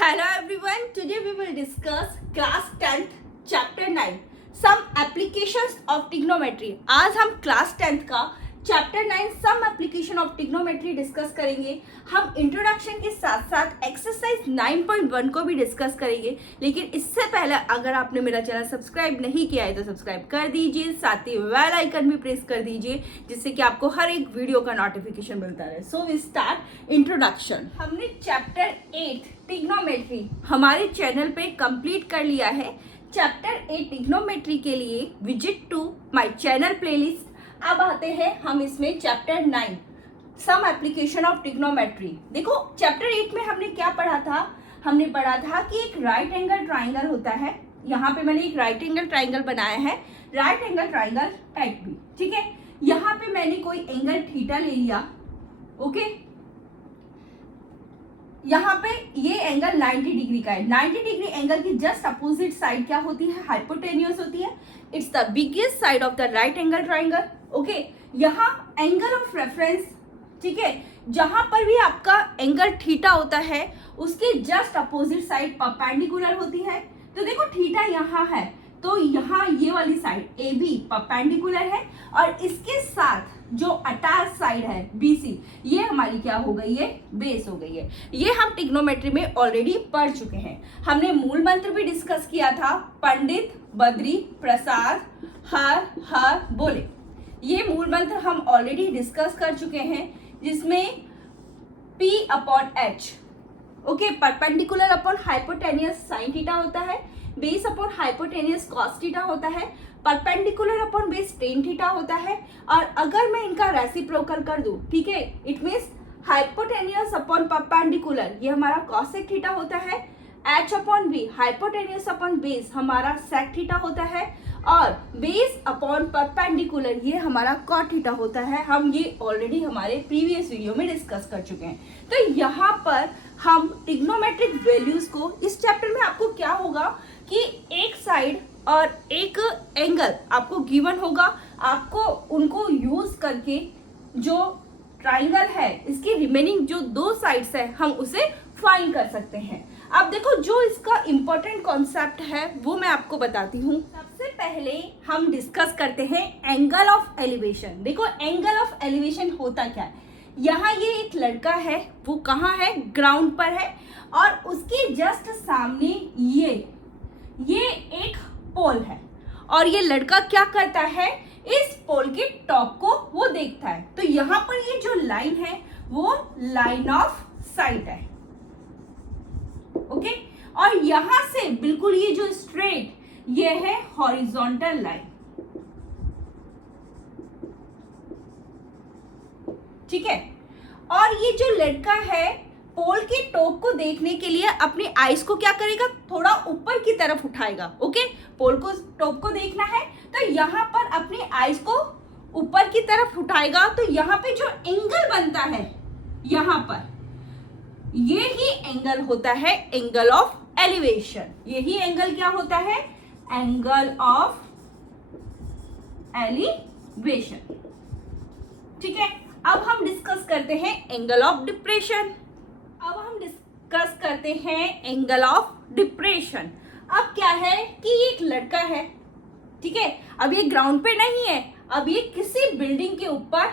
Hello everyone, today we will discuss class 10th chapter 9 some applications of trigonometry। आज हम class 10th का chapter 9 some application of trigonometry discuss करेंगे। हम introduction के साथ साथ एक्सरसाइज 9.1 को भी डिस्कस करेंगे, लेकिन इससे पहले अगर आपने मेरा चैनल सब्सक्राइब नहीं किया है तो सब्सक्राइब कर दीजिए, साथ ही बेल आइकन भी प्रेस कर दीजिए जिससे कि आपको हर एक वीडियो का नोटिफिकेशन मिलता रहे। So we start introduction. हमने चैप्टर 8 ट्रिग्नोमेट्री हमारे चैनल पे कंप्लीट कर लिया है। चैप्टर 8 ट्रिग्नोमेट्री के लिए visit to my channel playlist. अब आते हैं हम इसमें chapter 9 some application of trigonometry. देखो चैप्टर 8 में हमने क्या पढ़ा था, हमने पढ़ा था कि एक राइट एंगल ट्राइंगल होता है। यहाँ पे मैंने एक राइट एंगल ट्राइंगल बनाया है, right angle triangle type B, ठीक है। यहाँ पे मैंने कोई एंगल थीटा ले लिया, ओके। यहाँ पे ये एंगल 90 डिग्री का है। 90 डिग्री एंगल की जस्ट अपोजिट साइड क्या होती है, हाइपोटेन्यूस होती है। It's the biggest side of the right angle triangle, okay. यहाँ एंगल ऑफ रेफरेंस, ठीक है, जहां पर भी आपका एंगल थीटा होता है उसके जस्ट अपोजिट साइड परपेंडिकुलर होती है। तो देखो थीटा यहाँ है तो यहाँ ये वाली साइड ए बी परपेंडिकुलर है और इसके साथ जो अटैच साइड है BC ये हमारी क्या हो गई है, बेस हो गई है। ये हम ट्रिग्नोमेट्री में ऑलरेडी पढ़ चुके हैं। हमने मूल मंत्र भी डिस्कस किया था, पंडित बद्री प्रसाद हर बोले। ये मूल मंत्र हम ऑलरेडी डिस्कस कर चुके हैं, जिसमें P upon H, okay, perpendicular upon hypotenuse sine theta होता है, base upon hypotenuse cos theta होता है, perpendicular upon base tan theta होता है। और अगर मैं इनका रेसिप्रोकल कर दूं, ठीक है, it means hypotenuse upon perpendicular ये हमारा कॉसेक थीटा होता है, H upon B hypotenuse upon base हमारा सेक थीटा होता है और बेस अपॉन परपेंडिकुलर ये हमारा कॉट थीटा होता है। हम ये ऑलरेडी हमारे प्रीवियस वीडियो में डिस्कस कर चुके हैं। तो यहाँ पर हम ट्रिग्नोमेट्रिक वैल्यूज को इस चैप्टर में आपको क्या होगा कि एक साइड और एक एंगल आपको गिवन होगा, आपको उनको यूज करके जो ट्राइंगल है इसकी रिमेनिंग जो दो साइड्स है हम उसे फाइंड कर सकते हैं। अब देखो जो इसका इंपॉर्टेंट कॉन्सेप्ट है वो मैं आपको बताती हूँ। सबसे पहले हम डिस्कस करते हैं एंगल ऑफ एलिवेशन। देखो एंगल ऑफ एलिवेशन होता क्या है, यहाँ ये एक लड़का है, वो कहाँ है, ग्राउंड पर है और उसके जस्ट सामने ये एक पोल है और ये लड़का क्या करता है, इस पोल के टॉप को वो देखता है। तो यहाँ पर ये जो लाइन है वो लाइन ऑफ साइट है, ओके। और यहां से बिल्कुल ये जो स्ट्रेट ये है हॉरिजॉन्टल लाइन, ठीक है। और ये जो लड़का है पोल के टॉप को देखने के लिए अपनी आईज को क्या करेगा, थोड़ा ऊपर की तरफ उठाएगा, ओके। पोल को टॉप को देखना है तो यहाँ पर अपनी आईज को ऊपर की तरफ उठाएगा। तो यहाँ पे जो एंगल बनता है यहाँ पर ये ही एंगल होता है एंगल ऑफ एलिवेशन। यही एंगल क्या होता है, एंगल ऑफ एलिवेशन, ठीक है। अब हम डिस्कस करते हैं एंगल ऑफ डिप्रेशन। अब हम डिस्कस करते हैं एंगल ऑफ डिप्रेशन। अब क्या है कि एक लड़का है, ठीक है, अब ये ग्राउंड पे नहीं है, अब ये किसी बिल्डिंग के ऊपर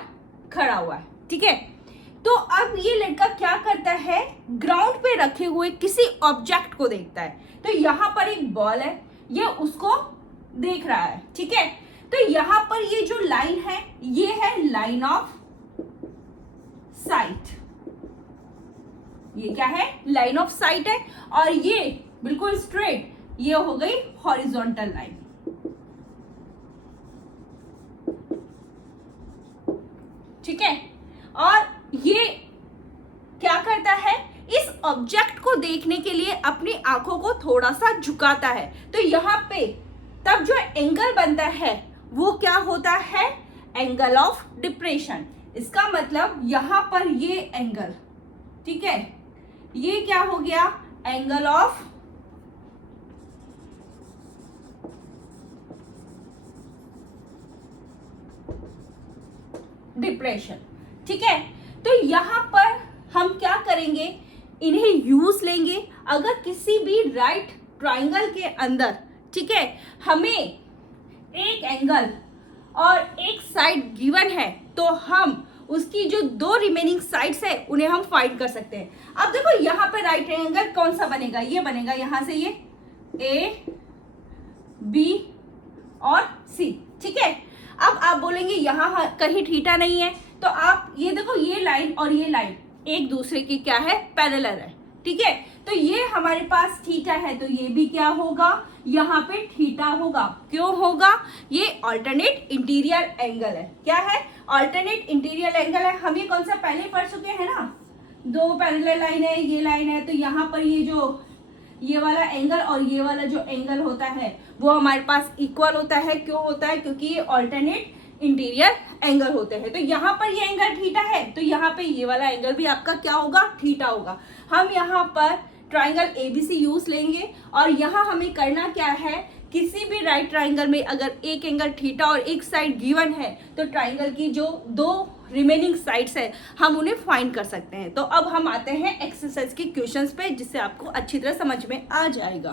खड़ा हुआ है, ठीक है। तो अब ये लड़का क्या करता है, ग्राउंड पे रखे हुए किसी ऑब्जेक्ट को देखता है। तो यहाँ पर एक बॉल है, ये उसको देख रहा है, ठीक है। तो यहाँ पर ये जो लाइन है ये है लाइन ऑफ साइट। ये क्या है, लाइन ऑफ साइट है और ये बिल्कुल स्ट्रेट ये हो गई हॉरिजॉन्टल लाइन, ठीक है। और ये क्या करता है, इस ऑब्जेक्ट को देखने के लिए अपनी आंखों को थोड़ा सा झुकाता है। तो यहाँ पे तब जो एंगल बनता है वो क्या होता है, एंगल ऑफ डिप्रेशन। इसका मतलब यहाँ पर ये एंगल, ठीक है, ये क्या हो गया, एंगल ऑफ डिप्रेशन, ठीक है। तो यहां पर हम क्या करेंगे इन्हें यूज लेंगे। अगर किसी भी राइट ट्राइंगल के अंदर, ठीक है, हमें एक एंगल और एक साइड गिवन है तो हम उसकी जो दो रिमेनिंग साइड्स है उन्हें हम फाइंड कर सकते हैं। अब देखो यहाँ पे राइट एंगल कौन सा बनेगा, ये बनेगा यहाँ से, ये ए बी और सी, ठीक है। अब आप बोलेंगे यहाँ कहीं थीटा नहीं है, तो आप ये देखो, ये लाइन और ये लाइन एक दूसरे की क्या है, पैरेलल है, ठीक है। तो ये हमारे पास थीटा है, तो ये भी क्या होगा, यहाँ पे थीटा होगा। क्यों होगा, ये अल्टरनेट इंटीरियर एंगल है। क्या है, अल्टरनेट इंटीरियर एंगल है। हम ये कॉन्सेप्ट पहले ही पढ़ चुके हैं ना, दो पैरेलल लाइन है, ये लाइन है, तो यहाँ पर ये जो ये वाला एंगल और ये वाला जो एंगल होता है वो हमारे पास इक्वल होता है। क्यों होता है, क्योंकि ये अल्टरनेट इंटीरियर एंगल होते हैं। तो यहाँ पर ये एंगल थीटा है, तो यहाँ पे ये वाला एंगल भी आपका क्या होगा, थीटा होगा। हम यहाँ पर ट्राइंगल एबीसी यूज लेंगे और यहाँ हमें करना क्या है, किसी भी राइट ट्राइंगल में अगर एक एंगल थीटा और एक साइड गिवन है तो ट्राइंगल की जो दो रिमेनिंग साइड्स है हम उन्हें फाइंड कर सकते हैं। तो अब हम आते हैं एक्सरसाइज के क्वेश्चंस पे, जिससे आपको अच्छी तरह समझ में आ जाएगा।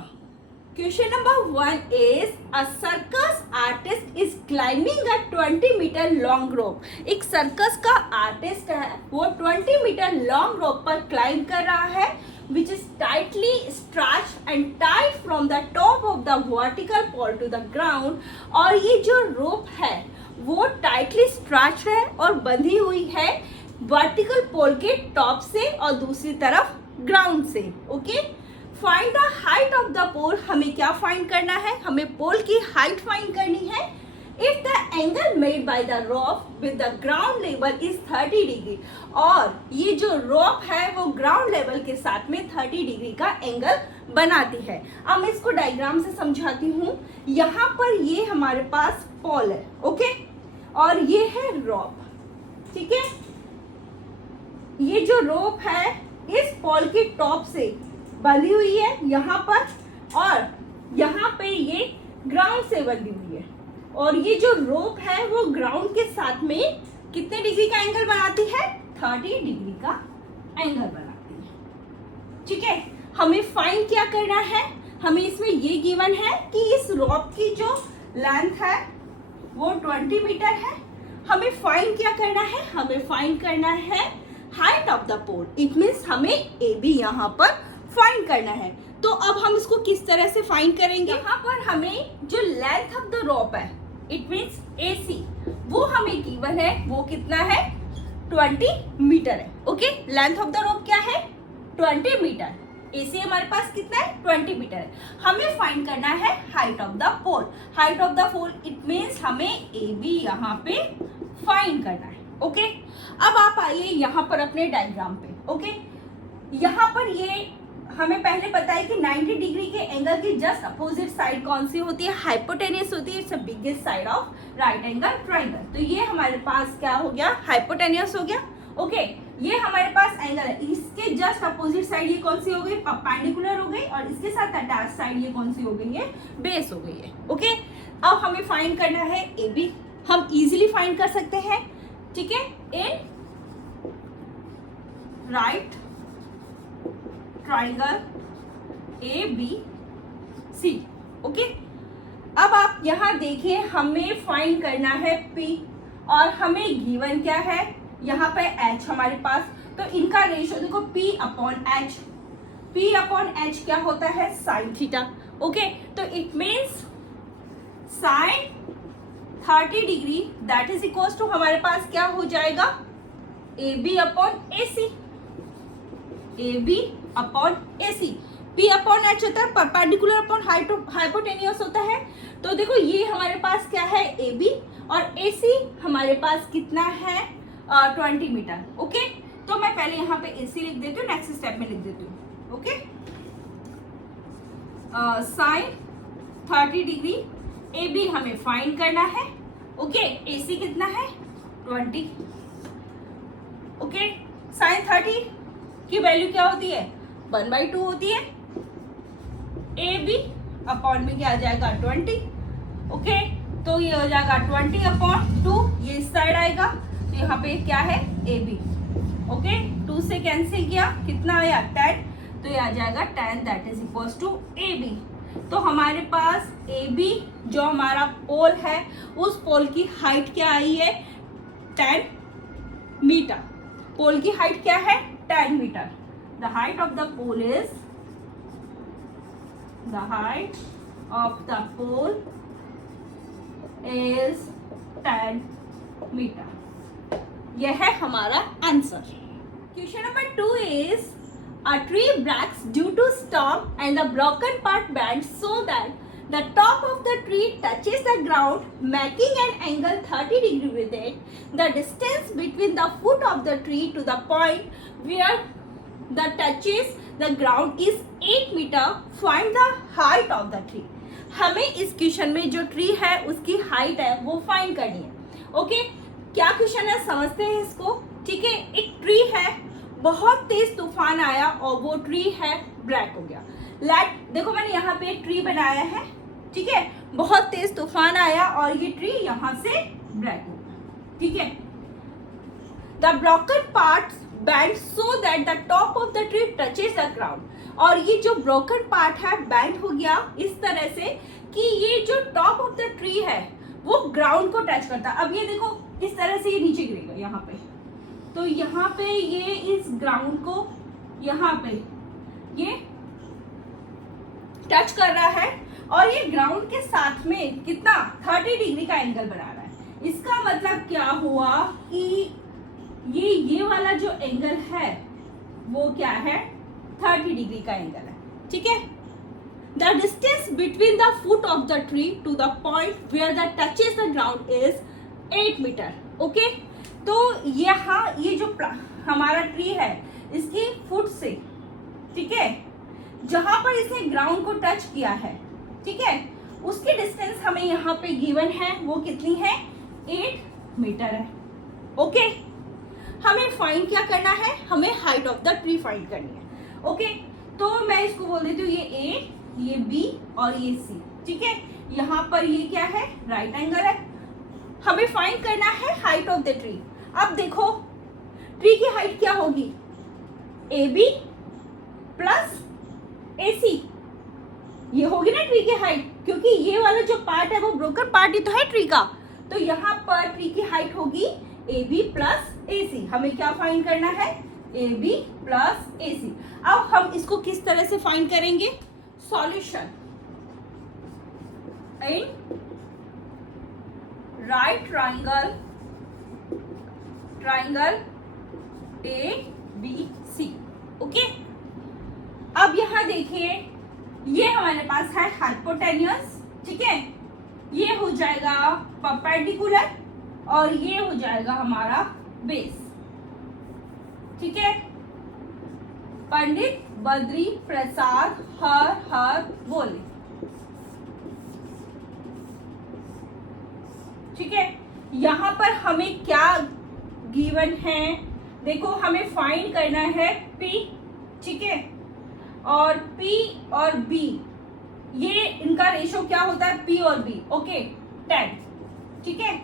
Question number 1 is a circus artist is climbing a 20 metre long rope. एक सर्कस का आर्टिस्ट है, वो 20 मीटर लॉन्ग रोप पर क्लाइंब कर रहा है, which is tightly stretched and tied from the top of the vertical pole to the ground। और ये जो रोप है वो टाइटली स्ट्रेच है और बंधी हुई है वर्टिकल पोल के टॉप से और दूसरी तरफ ग्राउंड से। Okay, find the height of the pole. हमें क्या फाइंड करना है, हमें पोल की हाइट फाइंड करनी है। If the angle made by the rope with the ground level is 30 degree, और ये जो रोप है वो ग्राउंड लेवल के साथ में 30 डिग्री का एंगल बनाती है। अब मैं इसको डायग्राम से समझाती हूँ। यहाँ पर ये हमारे पास पोल है, ओके, और ये है रोप, ठीक है। ये जो रोप है इस पोल के टॉप से बंधी हुई है यहाँ पर, और यहाँ पे ये ग्राउंड से बंधी हुई है, और ये जो रोप है वो ग्राउंड के साथ में कितने डिग्री का एंगल बनाती है, 30 डिग्री का एंगल बनाती है, ठीक है। हमें फाइंड क्या करना है, हमें इसमें ये गिवन है कि इस रोप की जो लेंथ है वो 20 मीटर है। हमें फाइंड क्या करना है, हमें फाइंड करना है height of the pole. It means हमें ए बी यहाँ पर फाइंड करना है। तो अब हम इसको किस तरह से फाइंड करेंगे, यहाँ पर हमें जो लेंथ ऑफ द रोप है, इट मीन्स AC, वो हमें गिवन है, वो कितना है, 20 मीटर है। Okay, length of the rope क्या है, 20 मीटर। AC हमारे पास कितना है, 20 मीटर है। हमें फाइंड करना है height of the pole. Height of the pole it means हमें AB यहाँ पे फाइंड करना है। ओके, अब आप आइए यहाँ पर अपने डायग्राम पे। ओके, यहाँ पर ये हमें पहले पता है कि 90 डिग्री के एंगल की जस्ट अपोजिट साइड कौन सी होती है, हाइपोटेनियस होती है। It's the biggest side of right angle triangle. तो ये हमारे पास क्या हो गया, हाइपोटेनियस हो गया। ओके, ये हमारे पास एंगल है, इसके जस्ट अपोजिट साइड ये कौन सी हो गई, परपेंडिकुलर हो गई, और इसके साथ अटैच साइड ये कौन सी हो गई है, बेस हो गई है। ओके, अब हमें फाइंड करना है AB। हम इजीली फाइंड कर सकते हैं, ठीक है, इन राइट ट्राइंगल ABC। ओके, अब आप यहाँ देखिए, हमें फाइंड करना है P, और हमें गिवन क्या है, यहाँ पे H हमारे पास। तो इनका रेशियो देखो, P/H। P/H क्या होता है, साइन थीटा। ओके, तो it means sine 30 degree that is equal to हमारे पास क्या हो जाएगा, AB/AC। AB/AC। P/H होता है परपेंडिकुलर अपॉन हाइपोटेनियस होता है। तो देखो ये हमारे पास क्या है, AB, और AC हमारे पास कितना है, 20 मीटर। ओके, तो मैं पहले यहाँ पे AC लिख देती हूँ, नेक्स्ट स्टेप में लिख देती हूँ। ओके, साइन 30 डिग्री, AB हमें फाइंड करना है। ओके, AC कितना है, 20। ओके, साइन 30 की वैल्यू क्या होती है, 1/2 होती है। AB अपॉन में क्या आ जाएगा, 20। ओके, तो ये हो जाएगा 20/2, ये इस साइड आएगा, तो यहाँ पे क्या है, AB। ओके 2 से कैंसिल किया, कितना आया 10, तो ये आ जाएगा 10 that is equals to A B. तो हमारे पास ए बी जो हमारा पोल है उस पोल की हाइट क्या आई है 10 मीटर। पोल की हाइट क्या है 10 metre. The height of the pole is is 10 metre. यह है हमारा answer. Question number 2 is a tree breaks due to storm and the broken part bends so that the top of the tree touches the ground, making an angle 30 degree with it. The distance between the foot of the tree to the point where the touches the ground is 8 meter. Find the height of the tree. हमें इस question में जो tree है उसकी height है वो find करनी है। ओके क्या क्वेश्चन है समझते हैं इसको। ठीक है, एक ट्री है, बहुत तेज तूफान आया और वो ट्री है ब्रेक हो गया। देखो मैंने यहाँ पे एक ट्री बनाया है, ठीक है, बहुत तेज तूफान आया और ये ट्री यहाँ से ब्रेक हो गया। ठीक है, the broken parts bend so that the top of the tree touches the ground. और ये जो ब्रोकन पार्ट है बेंड हो गया इस तरह से कि ये जो टॉप ऑफ द ट्री है वो ग्राउंड को टच करता है। अब ये देखो इस तरह से ये नीचे गिरेगा यहाँ पे, तो यहाँ पे ये इस ग्राउंड को यहाँ पे ये टच कर रहा है और ये ग्राउंड के साथ में कितना 30 डिग्री का एंगल बना रहा है। इसका मतलब क्या हुआ कि ये वाला जो एंगल है वो क्या है 30 डिग्री का एंगल है। ठीक है, the distance between the foot of the tree to the point where the touches the ground is 8 metre. Okay, तो यहाँ ये जो हमारा ट्री है इसकी फुट से, ठीक है, जहां पर इसने ग्राउंड को टच किया है, ठीक है, उसकी डिस्टेंस हमें यहाँ पे गिवन है वो कितनी है 8 मीटर है। ओके, हमें फाइंड क्या करना है, हमें height of the tree find करनी है। ओके, तो मैं इसको बोल देती हूँ ये ए, ये बी और ये सी। ठीक है, यहाँ पर ये क्या है राइट एंगल है, हमें फाइंड करना है हाइट ऑफ द ट्री। अब देखो ट्री की हाइट क्या होगी ए बी प्लस ए सी, ये होगी ना ट्री की हाइट, क्योंकि ये वाला जो पार्ट है वो ब्रोकन पार्ट ही तो है ट्री का। तो यहाँ पर ट्री की हाइट होगी ए बी प्लस ए सी। हमें क्या फाइंड करना है ए बी प्लस ए सी। अब हम इसको किस तरह से फाइंड करेंगे, solution in right triangle A B C. Okay, अब यहां देखिए ये हमारे पास है हाइपोटेन्यूस, ठीक है, ये हो जाएगा परपेंडिकुलर और ये हो जाएगा हमारा बेस। ठीक है, पंडित बद्री प्रसाद हर बोले। ठीक है, यहां पर हमें क्या गिवन है, देखो हमें फाइंड करना है P, ठीक है, और P और B ये इनका रेशो क्या होता है P और B। ओके, 10। ठीक है,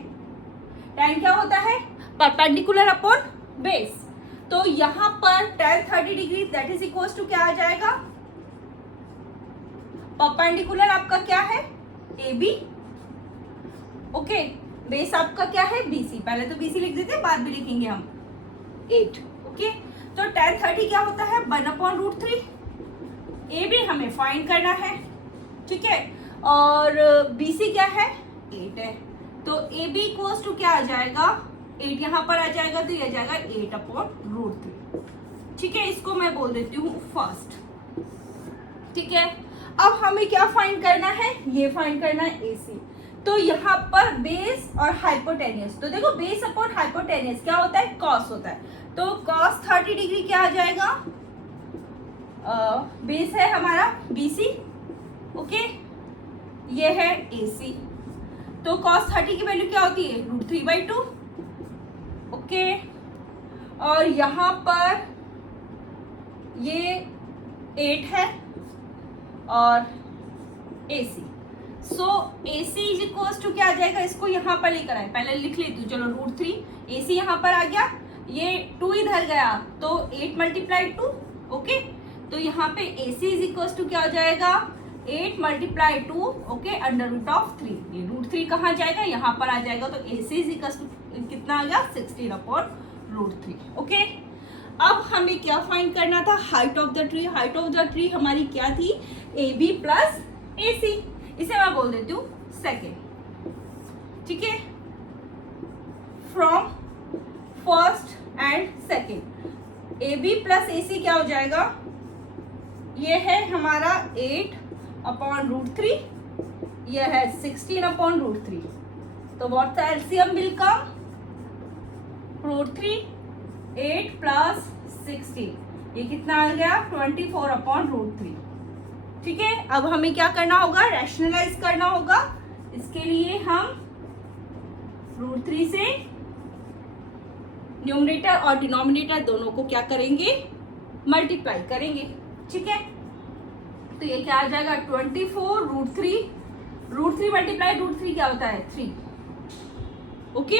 10 क्या होता है परपेंडिकुलर अपॉन बेस। तो यहां पर 10 30 degree that is equals to क्या आ जाएगा, परपेंडिकुलर आपका क्या है ए बी, ओके, बेस आपका क्या है BC। पहले तो BC लिख देते हैं, बाद में लिखेंगे हम 8। ओके, तो 10 30 क्या होता है 1/√3। ए बी हमें फाइंड करना है, ठीक है, और BC क्या है 8 है, तो ए बी इक्वल्स टू क्या आ जाएगा 8, यहाँ पर आ जाएगा तो ये आ जाएगा 8/√3। ठीक है, इसको मैं बोल देती हूँ फर्स्ट। ठीक है, अब हमें क्या फाइंड करना है, ये फाइंड करना है AC। तो यहाँ पर बेस और हाइपोटेनियस, तो देखो बेस अपॉन हाइपोटेनियस क्या होता है कॉस होता है, तो कॉस 30 डिग्री क्या आ जाएगा, बेस है हमारा BC, ओके, ये है AC, तो कॉस 30 की वैल्यू क्या होती है √3/2। ओके, और यहाँ पर ये 8 है और AC, so AC is equals to क्या आ जाएगा, इसको यहाँ पर लेकर आए, पहले लिख लेती हूँ, चलो √3 AC यहाँ पर आ गया, ये 2 इधर गया तो 8 मल्टीप्लाई 2, ओके। तो यहाँ पे AC इज इक्वल टू क्या हो जाएगा, 8 multiply 2, okay, under root of 3। ये रूट 3 कहाँ जाएगा, यहाँ पर आ जाएगा, तो AC इज इक्वल टू कितना आ गया, 16 अपॉन रूट 3, ओके। अब हमें क्या फाइंड करना था, height of the tree. Height of the tree हमारी क्या थी, AB प्लस AC। इसे मैं बोल देती हूँ सेकेंड, ठीक है, from first and second. AB plus AC क्या हो जाएगा, ये है हमारा 8 अपॉन रूट 3, यह है 16 अपॉन रूट 3। तो what the LCM will come, root 3, 8 plus 16, ये कितना आ गया, 24 अपॉन रूट 3, ठीक है। अब हमें क्या करना होगा, रैशनलाइज करना होगा। इसके लिए हम रूट 3 से न्यूमरेटर और डिनोमिनेटर दोनों को क्या करेंगे, मल्टीप्लाई करेंगे, ठीक है। तो ये क्या आ जाएगा, 24 रूट 3 मल्टीप्लाई रूट 3 क्या होता है, 3, ओके।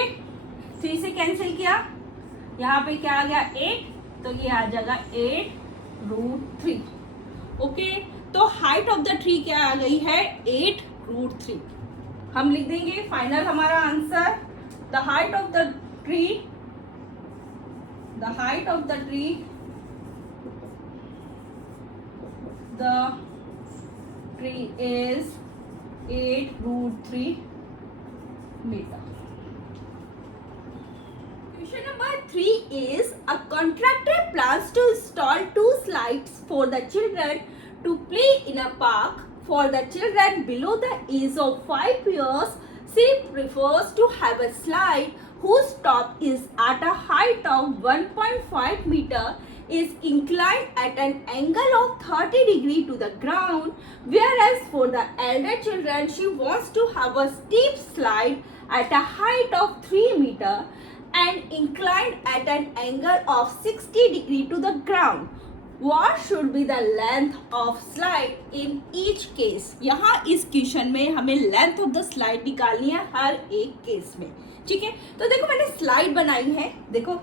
3 से कैंसिल किया, यहाँ पे क्या आ गया, 8, तो ये आ जाएगा 8 रूट 3, ओके। तो हाइट ऑफ द ट्री क्या आ गई है, 8 रूट 3। हम लिख देंगे फाइनल हमारा answer, the height of the tree is 8 root 3 meter. Question number 3 is a contractor plans to install 2 slides for the children to play in a park. For the children below the age of 5 years, she prefers to have a slide whose top is at a height of 1.5 meter, is inclined at an angle of 30 degree to the ground, whereas for the elder children she wants to have a steep slide at a height of 3 meter and inclined at an angle of 60 degree to the ground. What should be the length of slide in each case? यहाँ इस question में हमें length of the slide निकालनी है हर एक case में, ठीक है। तो देखो मैंने स्लाइड बनाई है, देखो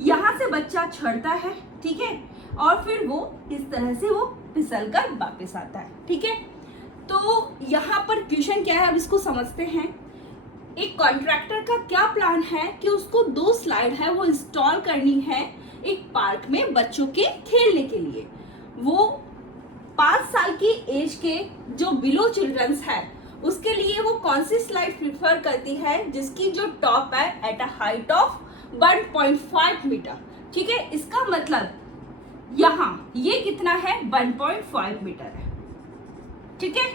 यहाँ से बच्चा चढ़ता है, ठीक है, और फिर वो इस तरह से वो फिसल कर वापस आता है, ठीक है। तो यहाँ पर क्वेश्चन क्या है, अब इसको समझते हैं। एक कॉन्ट्रैक्टर का क्या प्लान है कि उसको 2 स्लाइड है वो इंस्टॉल करनी है एक पार्क में बच्चों के खेलने के लिए। वो 5 साल की एज के जो बिलो चिल्ड्रंस है उसके लिए वो कौन सी स्लाइड प्रिफर करती है, जिसकी जो टॉप है at a height of 1.5 metre, ठीक है। इसका मतलब यहाँ ये कितना है, 1.5 मीटर है, ठीक है।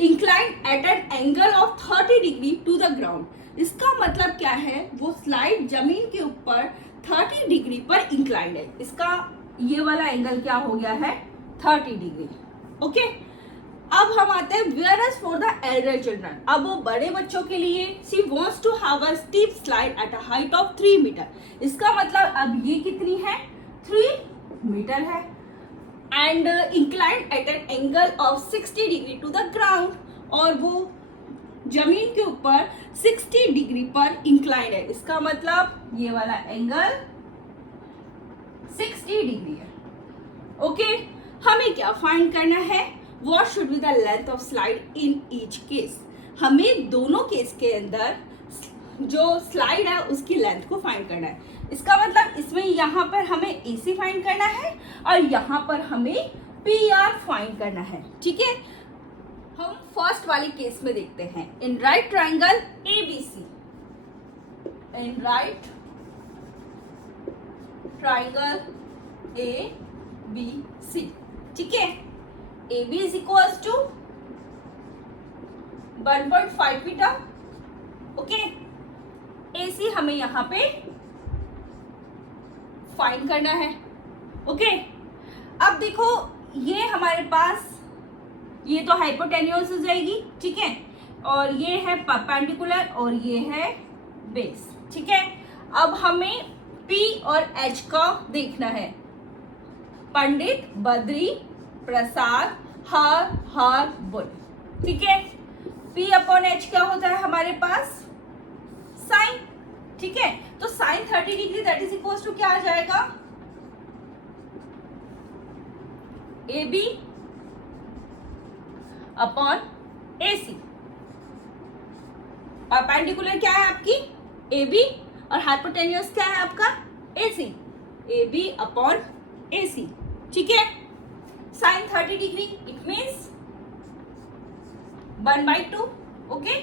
Inclined at an angle of 30 degree to the ground, इसका मतलब क्या है, वो स्लाइड जमीन के ऊपर 30 डिग्री पर इंक्लाइंड है। इसका ये वाला एंगल क्या हो गया है, 30 डिग्री, ओके। अब हम आते हैं whereas for the elder children, अब वो बड़े बच्चों के लिए she wants to have a steep slide at a height of 3 metre. इसका मतलब अब ये कितनी है, 3 मीटर है, and inclined at an angle of 60 degree to the ground, और वो जमीन के ऊपर 60 डिग्री पर इंक्लाइंड है। इसका मतलब ये वाला एंगल 60 डिग्री है, ओके। हमें क्या फाइंड करना है, What should be the length of slide in each case? हमें दोनों केस के अंदर जो स्लाइड है उसकी लेंथ को फाइंड करना है। इसका मतलब इसमें यहाँ पर हमें AC फाइंड करना है और यहाँ पर हमें PR फाइंड करना है, ठीक है। हम फर्स्ट वाले केस में देखते हैं, in right triangle ABC, in right triangle ABC, ठीक है। AB is equals to 1.5 metre, okay. AC हमें यहाँ पे फाइंड करना है, ओके। अब देखो ये हमारे पास ये तो हाइपोटेन्यूज हो जाएगी, ठीक है, और ये है परपेंडिकुलर और ये है बेस, ठीक है। अब हमें P और H का देखना है, पंडित, बद्री, प्रसाद, हर बुल, ठीक है। P अपॉन H क्या होता है हमारे पास, साइन, ठीक है, तो sine 30 degree that is equal to क्या आ जाएगा, A B upon A C. Perpendicular क्या है आपकी ए बी और हाइपोटेन्यूस क्या है आपका ए सी, ए बी अपॉन ए सी। ठीक है, sine 30 degree it means 1/2। Okay,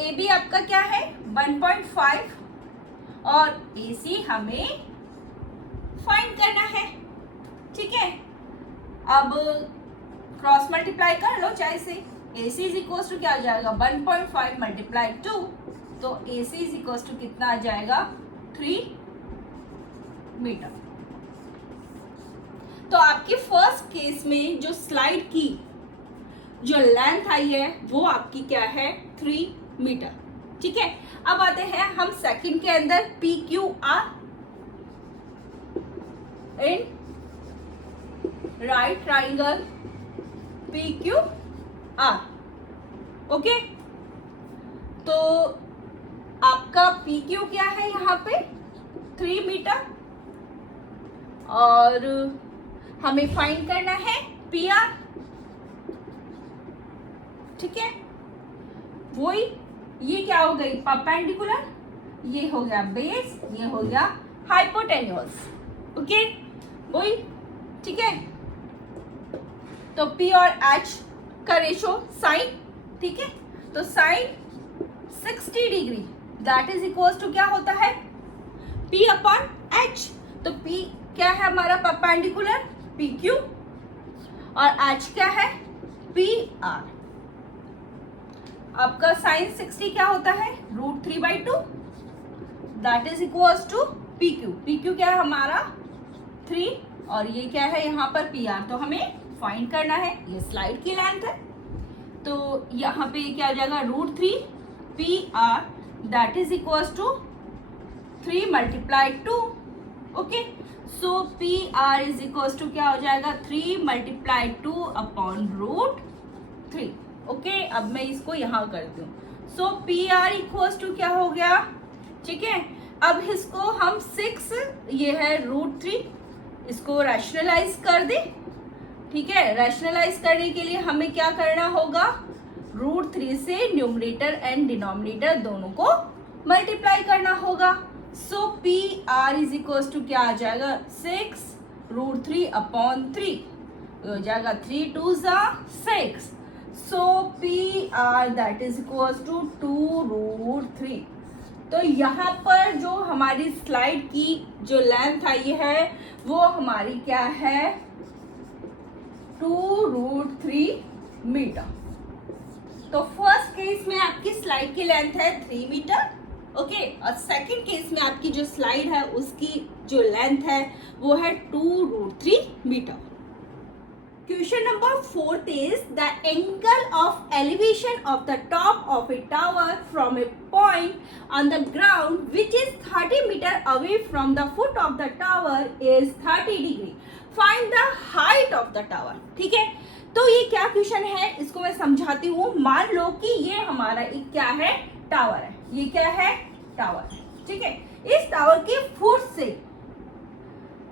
A B आपका क्या है 1.5 और ए सी हमें फाइंड करना है। ठीक है, अब क्रॉस मल्टीप्लाई कर लो चाहे से, ए सी इज इक्वल टू क्या आ जाएगा 1.5 मल्टीप्लाई 2, तो ए सी इज इक्वल टू कितना आ जाएगा 3 मीटर। तो आपकी फर्स्ट केस में जो स्लाइड की जो लेंथ आई है वो आपकी क्या है 3 मीटर। ठीक है, अब आते हैं हम सेकंड के अंदर P Q R in right triangle P Q R. Okay, तो आपका पी क्यू क्या है यहाँ पे 3 मीटर और हमें फाइंड करना है पी आर। ठीक है, वही ये क्या हो गई परपेंडिकुलर, ये हो गया बेस, ये हो गया हाइपोटेन्यूस। ओके, वही। ठीक है, तो P और H का रेशो साइन। ठीक है, तो sine 60 degree that is equal to क्या होता है P अपॉन H। तो P क्या है हमारा परपेंडिकुलर PQ और H क्या है PR। आपका साइन 60 क्या होता है √3/2 that is equal to PQ। PQ क्या है हमारा 3 और ये क्या है यहाँ पर PR, तो हमें फाइंड करना है, ये स्लाइड की लेंथ है। तो यहाँ पे क्या हो जाएगा √3 PR that is equal to 3 multiply 2। Okay, so PR is equal to क्या हो जाएगा 3 मल्टीप्लाई 2 अपॉन √3। ओके, अब मैं इसको यहाँ करती हूँ। सो PR इक्वल टू क्या हो गया। ठीक है, अब इसको हम 6 ये है √3 इसको रैशनलाइज कर दे। ठीक है, रैशनलाइज करने के लिए हमें क्या करना होगा √3 से न्यूमरेटर एंड डिनोमिनेटर दोनों को मल्टीप्लाई करना होगा। सो PR इज इक्वल टू क्या आ जाएगा 6 √3 अपॉन 3 हो जाएगा 3 2 6। So PR that is equal to 2 √3। तो यहाँ पर जो हमारी स्लाइड की जो लेंथ आई है वो हमारी क्या है 2 √3 मीटर। तो फर्स्ट केस में आपकी स्लाइड की लेंथ है 3 मीटर। ओके, और सेकंड केस में आपकी जो स्लाइड है उसकी जो लेंथ है वो है 2 √3 metre. Question number 4 is the angle of elevation of the top of a tower from a point on the ground which is 30 meter away from the foot of the tower is 30 degree. Find the height of the tower. ठीक है, तो ये क्या question है इसको मैं समझाती हूँ। मान लो कि ये हमारा एक क्या है टावर है, ये क्या है टावर है। ठीक है, इस टावर के फुट से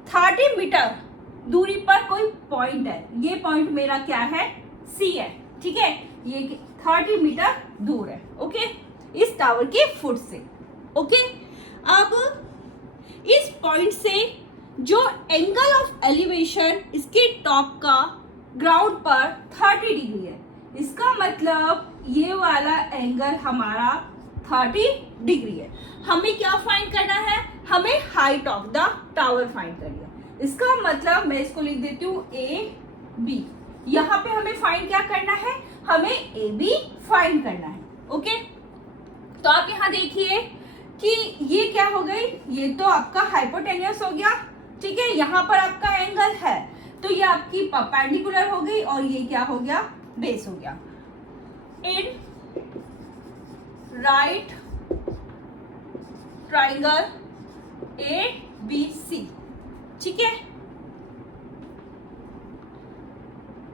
30 मीटर दूरी पर कोई पॉइंट है, ये पॉइंट मेरा क्या है C है। ठीक है, ये 30 मीटर दूर है। ओके, इस टावर के फुट से। ओके, अब इस पॉइंट से जो एंगल ऑफ एलिवेशन इसके टॉप का ग्राउंड पर 30 डिग्री है, इसका मतलब ये वाला एंगल हमारा 30 डिग्री है। हमें क्या फाइंड करना है, हमें height of the tower find करनी है। इसका मतलब मैं इसको लिख देती हूँ AB। यहाँ पे हमें फाइंड क्या करना है, हमें AB फाइंड करना है। ओके, तो आप यहाँ देखिए कि ये क्या हो गई, ये तो आपका हाइपोटेन्यूस हो गया। ठीक है, यहाँ पर आपका एंगल है तो ये आपकी परपेंडिकुलर हो गई और ये क्या हो गया बेस हो गया। इन राइट ट्राइंगल ABC। ठीक है,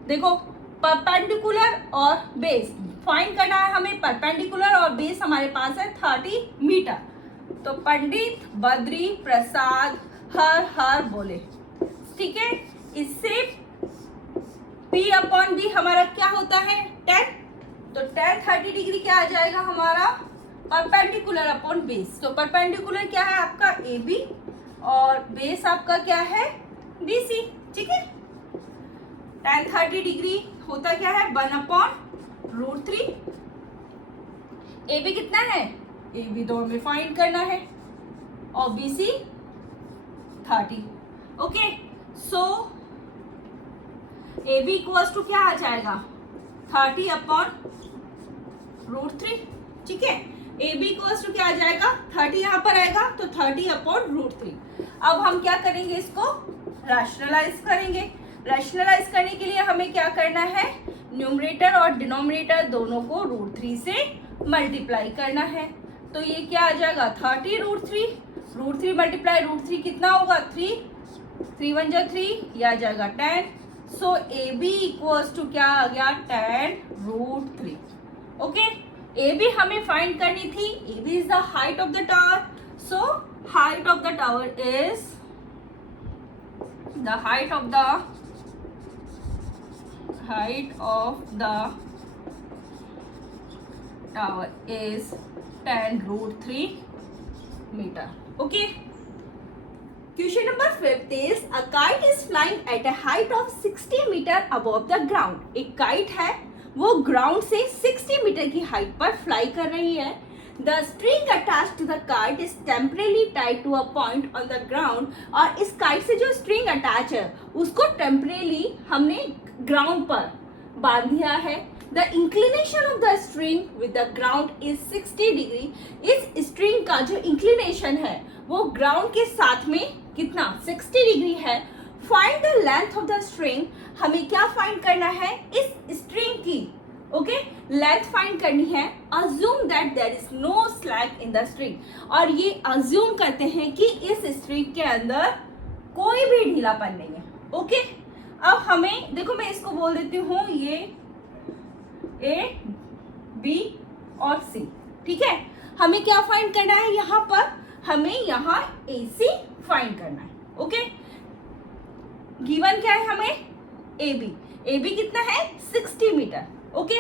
देखो परपेंडिकुलर और बेस फाइंड करना है हमें। परपेंडिकुलर और बेस हमारे पास है 30 मीटर। तो पंडित बद्री प्रसाद हर हर बोले, ठीक है। इससे P अपॉन B हमारा क्या होता है 10, तो 10 30 डिग्री क्या आ जाएगा हमारा परपेंडिकुलर अपॉन बेस। तो परपेंडिकुलर क्या है आपका AB और बेस आपका क्या है BC, ठीक है। tan 30 डिग्री होता क्या है 1/√3। AB कितना है, AB दो में फाइंड करना है और BC 30। Okay, so AB equals to क्या आ जाएगा 30/√3, ठीक है। AB इक्वल्स टू क्या आ जाएगा 30 यहाँ पर आएगा तो 30/√3। अब हम क्या करेंगे, इसको रैशनलाइज करेंगे। रैशनलाइज करने के लिए हमें क्या करना है, न्यूमरेटर और डिनोमिनेटर दोनों को √3 से मल्टीप्लाई करना है। तो ये क्या आ जाएगा 30√3, √3 मल्टीप्लाई √3 कितना होगा 3, 3 1 जा 3, यह आ जाएगा 10। सो AB इक्वल्स टू क्या आ गया 10√3। ओके, AB हमें फाइंड करनी थी, AB is the height of the tower. So height of the tower is the height of the tower is 10√3 meter. Okay, question number 5 is a kite is flying at a height of 60 meter above the ground. एक kite है वो ground से 60 metre की height पर fly कर रही है। The string attached to the kite is temporarily tied to a point on the ground. और इस काइट से जो स्ट्रिंग अटैच है उसको टेम्परेली हमने ग्राउंड पर बांध दिया है। The inclination of the string with the ground is 60 degree. इस स्ट्रिंग का जो इंक्लिनेशन है वो ग्राउंड के साथ में कितना 60 डिग्री है। Find the length of the string, हमें क्या फाइंड करना है इस स्ट्रिंग की, ओके, लेंथ फाइंड करनी है। Assume that there is no slack in the string, और ये अज्यूम करते हैं कि इस स्ट्रिंग के अंदर कोई भी ढीलापन नहीं है। ओके, अब हमें देखो मैं इसको बोल देती हूँ ये A B और C, ठीक है। हमें क्या फाइंड करना है, यहाँ पर हमें यहाँ AC फाइंड करना है। ओके, गिवन क्या है हमें AB कितना है 60 मीटर। ओके,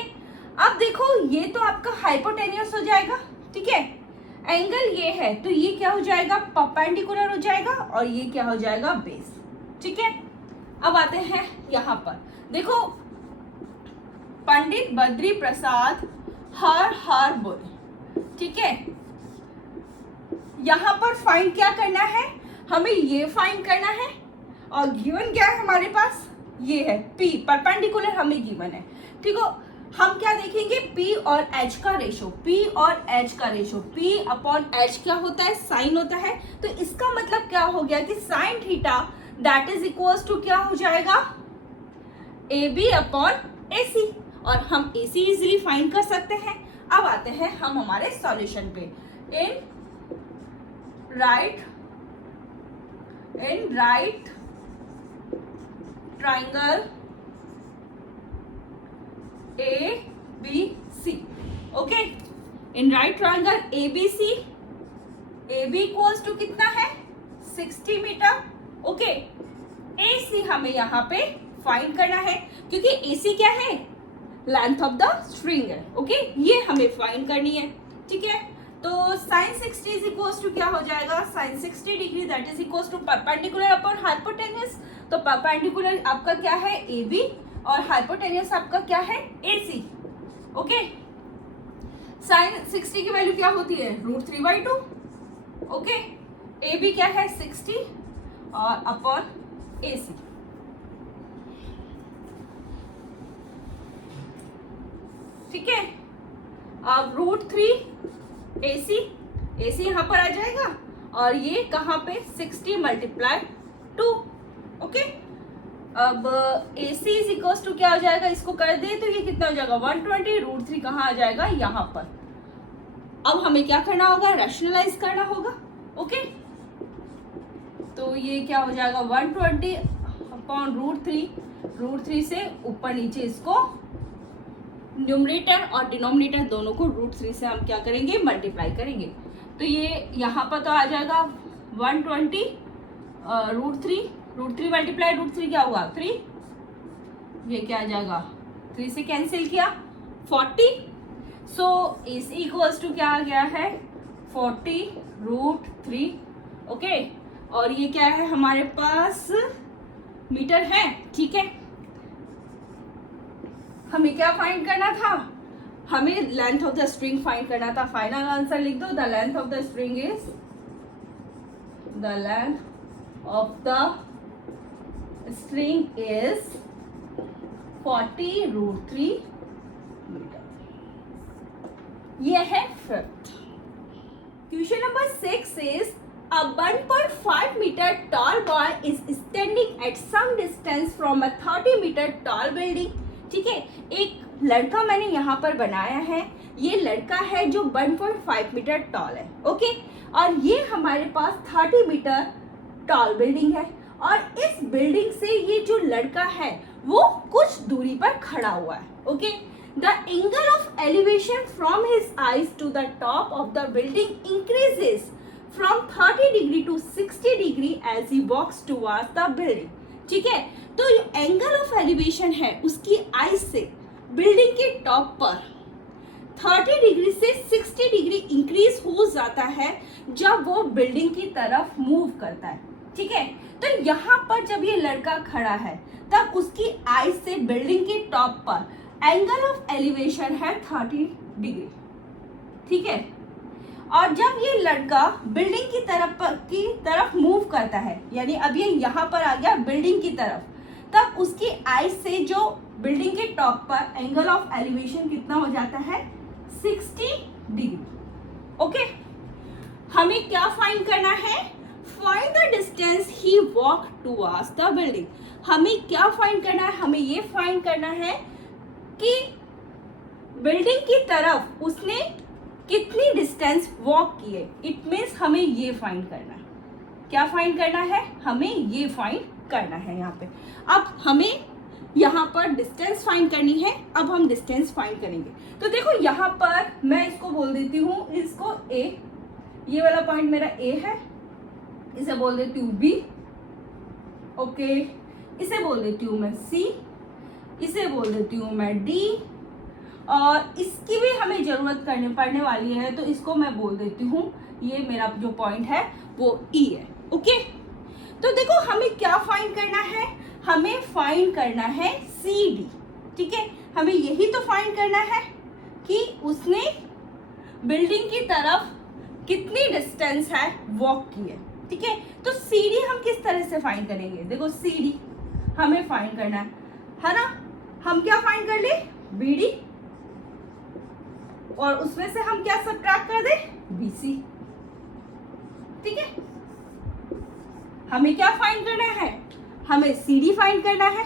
अब देखो ये तो आपका हाइपोटेन्यूस हो जाएगा, ठीक है। एंगल ये है तो ये क्या हो जाएगा परपेंडिकुलर हो जाएगा और ये क्या हो जाएगा बेस, ठीक है। अब आते हैं यहाँ पर, देखो पंडित बद्री प्रसाद हर हर बोले, ठीक है। यहाँ पर फाइंड क्या करना है, हमें ये फाइंड करना है और गिवन क्या है हमारे पास, ये है P परपेंडिकुलर हमें गिवन है, ठीक हो। हम क्या देखेंगे P और H का रेशो, P और H का रेशो, P अपॉन H क्या होता है साइन होता है। तो इसका मतलब क्या हो गया कि sine theta that is equals to क्या हो जाएगा AB अपॉन AC, और हम AC इजीली फाइंड कर सकते हैं। अब आते हैं हम हमारे सॉल्यूशन पे। In right triangle ABC, okay, in right triangle ABC, AB equals to कितना है 60 मीटर। ओके, AC हमें यहाँ पे फाइंड करना है क्योंकि AC क्या है लेंथ ऑफ द स्ट्रिंग है। ओके, ये हमें फाइंड करनी है, ठीक है। तो साइन 60 इज इक्वल्स टू क्या हो जाएगा sine 60 degree that is equals to perpendicular upon hypotenuse. तो परपेंडिकुलर आपका क्या है AB और हाइपोटेन्यूस आपका क्या है AC। ओके, साइन 60 की वैल्यू क्या होती है √3/2। ओके, AB क्या है 60 और अपॉन AC। ठीक है, अब √3 AC यहाँ पर आ जाएगा और ये कहाँ पे 60 मल्टीप्लाई 2। ओके, अब AC इज इक्वल्स टू क्या हो जाएगा, इसको कर दे तो ये कितना हो जाएगा 120, √3 कहाँ आ जाएगा यहाँ पर। अब हमें क्या करना होगा रैशनलाइज करना होगा। ओके, तो ये क्या हो जाएगा 120 अपॉन √3 से ऊपर नीचे इसको न्यूमरेटर और डिनोमिनेटर दोनों को √3 से हम क्या करेंगे मल्टीप्लाई करेंगे। तो ये यहाँ पर तो आ जाएगा 120 √3 मल्टीप्लाई √3 क्या होगा 3, ये क्या आ जाएगा 3 से कैंसिल किया 40, सो इज इक्वल्स टू क्या आ गया है 40 √3, ओके। और ये क्या है हमारे पास मीटर है, ठीक है। हमें क्या फाइंड करना था, हमें length of the string find करना था। फाइनल आंसर लिख दो, the length of the string is the length of the string is 40 √3 metre. ये है fifth. Question number 6 is a 1.5 meter tall boy is standing at some distance from a 30 meter tall building। ठीक है, एक लड़का मैंने यहाँ पर बनाया है, ये लड़का है जो 1.5 मीटर टॉल है, ओके। और ये हमारे पास 30 मीटर टॉल बिल्डिंग है, और इस बिल्डिंग से ये जो लड़का है वो कुछ दूरी पर खड़ा हुआ है, okay. The angle of elevation from his eyes to the top of the building increases from 30 degree to 60 degree as he walks towards the building. ठीक है, तो एंगल ऑफ एलिवेशन है उसकी आईज से बिल्डिंग के टॉप पर 30 degree से 60 degree increase हो जाता है जब वो बिल्डिंग की तरफ मूव करता है। ठीक है, तो यहाँ पर जब ये लड़का खड़ा है तब उसकी आईज से बिल्डिंग के टॉप पर एंगल ऑफ एलिवेशन है 30 डिग्री। ठीक है, और जब ये लड़का बिल्डिंग की तरफ मूव करता है, यानी अब ये यहाँ पर आ गया बिल्डिंग की तरफ, तब उसकी आईज से जो बिल्डिंग के टॉप पर एंगल ऑफ एलिवेशन कितना हो जाता है 60 डिग्री। ओके, हमें क्या फाइंड करना है, find the distance he walk towards the building. हमें क्या फाइंड करना है, हमें ये फाइंड करना है कि बिल्डिंग की तरफ उसने कितनी डिस्टेंस वॉक की है। इट मीन्स हमें ये फाइंड करना है, क्या फाइंड करना है, हमें ये फाइंड करना है। यहाँ पे अब हमें यहाँ पर डिस्टेंस फाइंड करनी है, अब हम डिस्टेंस फाइंड करेंगे। तो देखो यहाँ पर मैं इसको बोल देती हूँ, इसको ए, ये वाला पॉइंट मेरा ए है, इसे बोल देती हूँ बी, ओके, इसे बोल देती हूँ मैं सी, इसे बोल देती हूँ मैं डी, और इसकी भी हमें जरूरत पड़ने वाली है, तो इसको मैं बोल देती हूँ, ये मेरा जो पॉइंट है वो ई है। ओके, तो देखो हमें क्या फाइंड करना है, हमें फाइंड करना है सी डी। ठीक है, हमें यही तो फाइंड करना है कि उसने बिल्डिंग की तरफ कितनी डिस्टेंस है वॉक की है। ठीक है, तो सी डी हम किस तरह से फाइंड करेंगे, देखो सी डी हमें फाइंड करना है ना, हम क्या फाइंड कर ले बी डी, और उसमें से हम क्या सब्ट्रैक्ट कर दे BC। ठीक है, हमें क्या फाइंड करना है, हमें CD फाइंड करना है।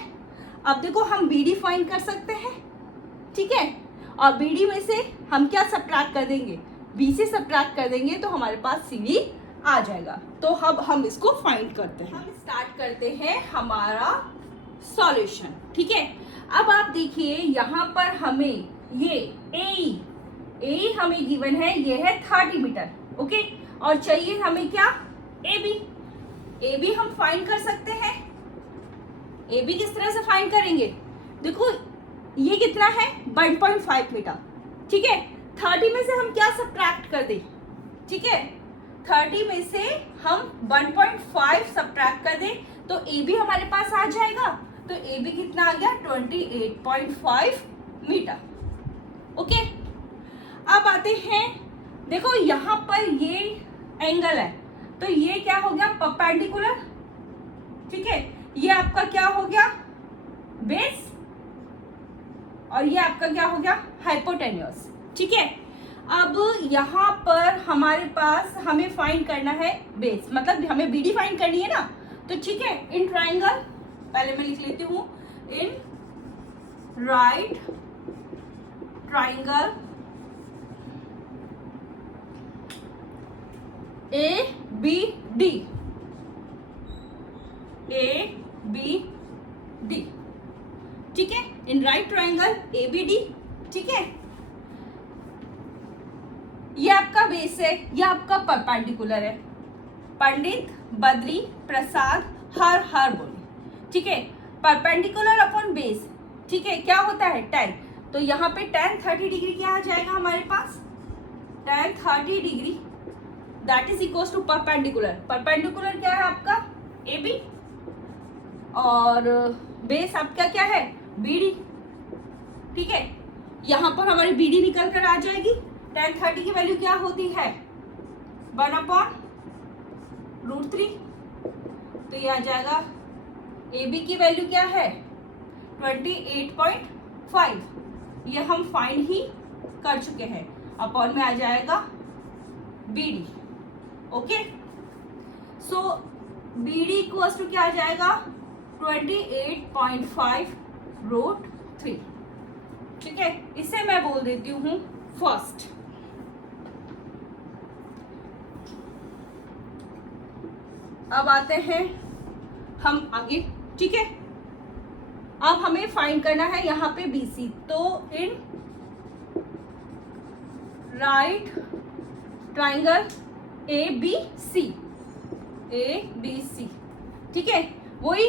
अब देखो हम BD फाइंड कर सकते हैं, ठीक है, और BD में से हम क्या सब्ट्रैक्ट कर देंगे, BC सब्ट्रैक्ट कर देंगे, तो हमारे पास CD आ जाएगा। तो अब हम इसको फाइंड करते हैं, हम स्टार्ट करते हैं हमारा सॉल्यूशन। ठीक है, अब आप देखिए यहाँ पर हमें ये ए हमें गिवन है, ये है 30 मीटर, ओके, और चाहिए हमें क्या ए बी हम फाइंड कर सकते हैं। ए बी किस तरह से फाइंड करेंगे, देखो ये कितना है 1.5 मीटर। ठीक है, 30 में से हम क्या सब्ट्रैक्ट कर दें, ठीक है, 30 में से हम 1.5 सब्ट्रैक्ट कर दें तो ए बी हमारे पास आ जाएगा। तो ए बी कितना आ गया 28.5 मीटर। ओके, अब आते हैं, देखो यहाँ पर ये एंगल है, तो ये क्या हो गया परपेंडिकुलर। ठीक है, ये आपका क्या हो गया बेस, और ये आपका क्या हो गया हाइपोटेन्यूस। ठीक है, अब यहाँ पर हमारे पास हमें फाइंड करना है बेस, मतलब हमें BD फाइंड करनी है ना। तो ठीक है, इन ट्राइंगल, पहले मैं लिख लेती हूँ, इन राइट ट्राइंगल ABD, ठीक है, इन राइट ट्राइंगल ABD। ठीक है, ये आपका बेस है, ये आपका परपेंडिकुलर है। पंडित, बद्री, प्रसाद, हर हर बोले, ठीक है। परपेंडिकुलर अपॉन बेस, ठीक है, क्या होता है tan। तो यहाँ पे tan 30 डिग्री क्या आ जाएगा हमारे पास, tan 30 degree that is equal to perpendicular. Perpendicular क्या है आपका AB और बेस आपका क्या है BD, ठीक है। यहाँ पर हमारी BD निकल कर आ जाएगी। tan 30 की वैल्यू क्या होती है 1/√3, तो ये आ जाएगा। AB की वैल्यू क्या है 28.5, ये हम फाइंड ही कर चुके हैं। अपॉन में आ जाएगा BD, okay. So BD equals to क्या आ जाएगा 28.5√3, ठीक है। इसे मैं बोल देती हूँ फर्स्ट। अब आते हैं हम आगे, ठीक है। अब हमें फाइंड करना है यहाँ पे BC। तो इन राइट ट्राइंगल ABC, ठीक है, वही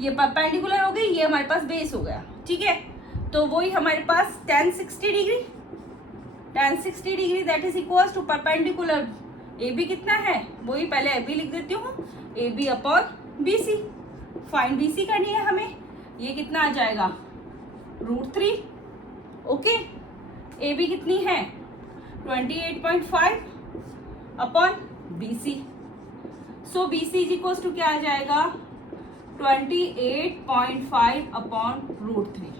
ये परपेंडिकुलर हो गई, ये हमारे पास बेस हो गया, ठीक है। तो वही हमारे पास tan 60 degree that is equals to perpendicular AB कितना है, वही पहले AB लिख देती हूँ, AB upon BC। Find BC करनी है हमें, ये कितना आ जाएगा √3, ओके। AB कितनी है 28.5 upon BC। So BC is equals to क्या आ जाएगा 28.5 अपॉन √3।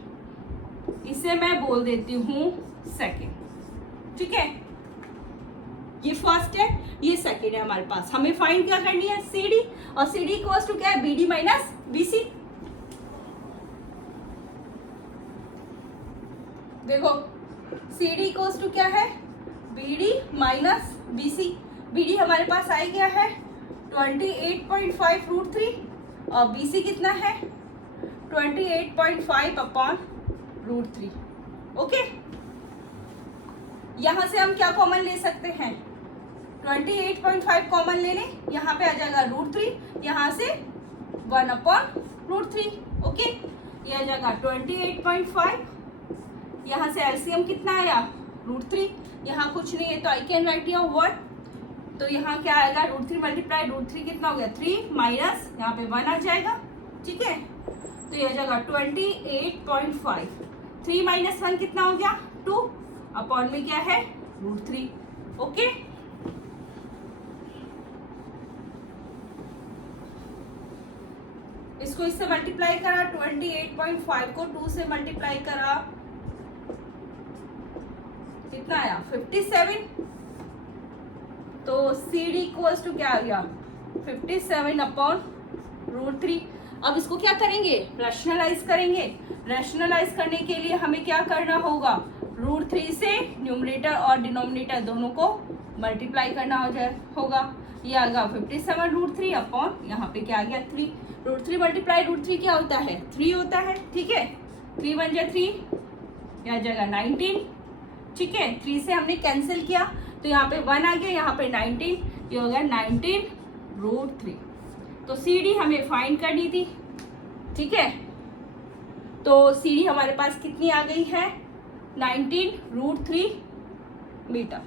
इसे मैं बोल देती हूँ सेकेंड, ठीक है। ये फर्स्ट है, ये सेकेंड है हमारे पास। हमें फाइंड क्या करनी है CD, और CD इक्वल्स टू क्या है BD माइनस BC। देखो CD इक्वल्स टू क्या है BD माइनस BC। BD हमारे पास आई क्या है 28.5√3 और BC कितना है 28.5 अपॉन √3, ओके। यहां से हम क्या कॉमन ले सकते हैं 28.5 कॉमन ले लें, यहाँ पे आ जाएगा √3, यहाँ से 1/√3, ओके। ये आ जाएगा 28.5, यहाँ से LCM कितना आया √3, यहाँ कुछ नहीं है तो आई कैन राइट हियर 1, तो यहाँ क्या आएगा √3 मल्टीप्लाई √3 कितना हो गया 3 माइनस यहाँ पे 1 आ जाएगा, ठीक है। तो ये आ जाएगा 28.5, 3 माइनस 1 कितना हो गया 2, अपॉन में क्या है √3, ओके। इसको इससे मल्टीप्लाई करा, 28.5 को 2 से मल्टीप्लाई करा, कितना आया 57। तो CD इक्वल्स टू क्या आ गया 57 अपॉन √3। अब इसको क्या करेंगे रैशनलाइज करेंगे। रैशनलाइज करने के लिए हमें क्या करना होगा √3 से न्यूमरेटर और डिनोमिनेटर दोनों को मल्टीप्लाई करना होगा। ये आ गया 57√3 अपॉन यहाँ पे क्या आ गया 3। √3 मल्टीप्लाई √3 क्या होता है 3 होता है, ठीक है। 3 1 जा 3, यह जगह 19, ठीक है। 3 से हमने कैंसिल किया तो यहाँ पे 1 आ गया, यहाँ पे 19, ये हो गया 19√3। तो CD हमें फाइंड करनी थी, ठीक है। तो CD हमारे पास कितनी आ गई है 19√3 मीटर।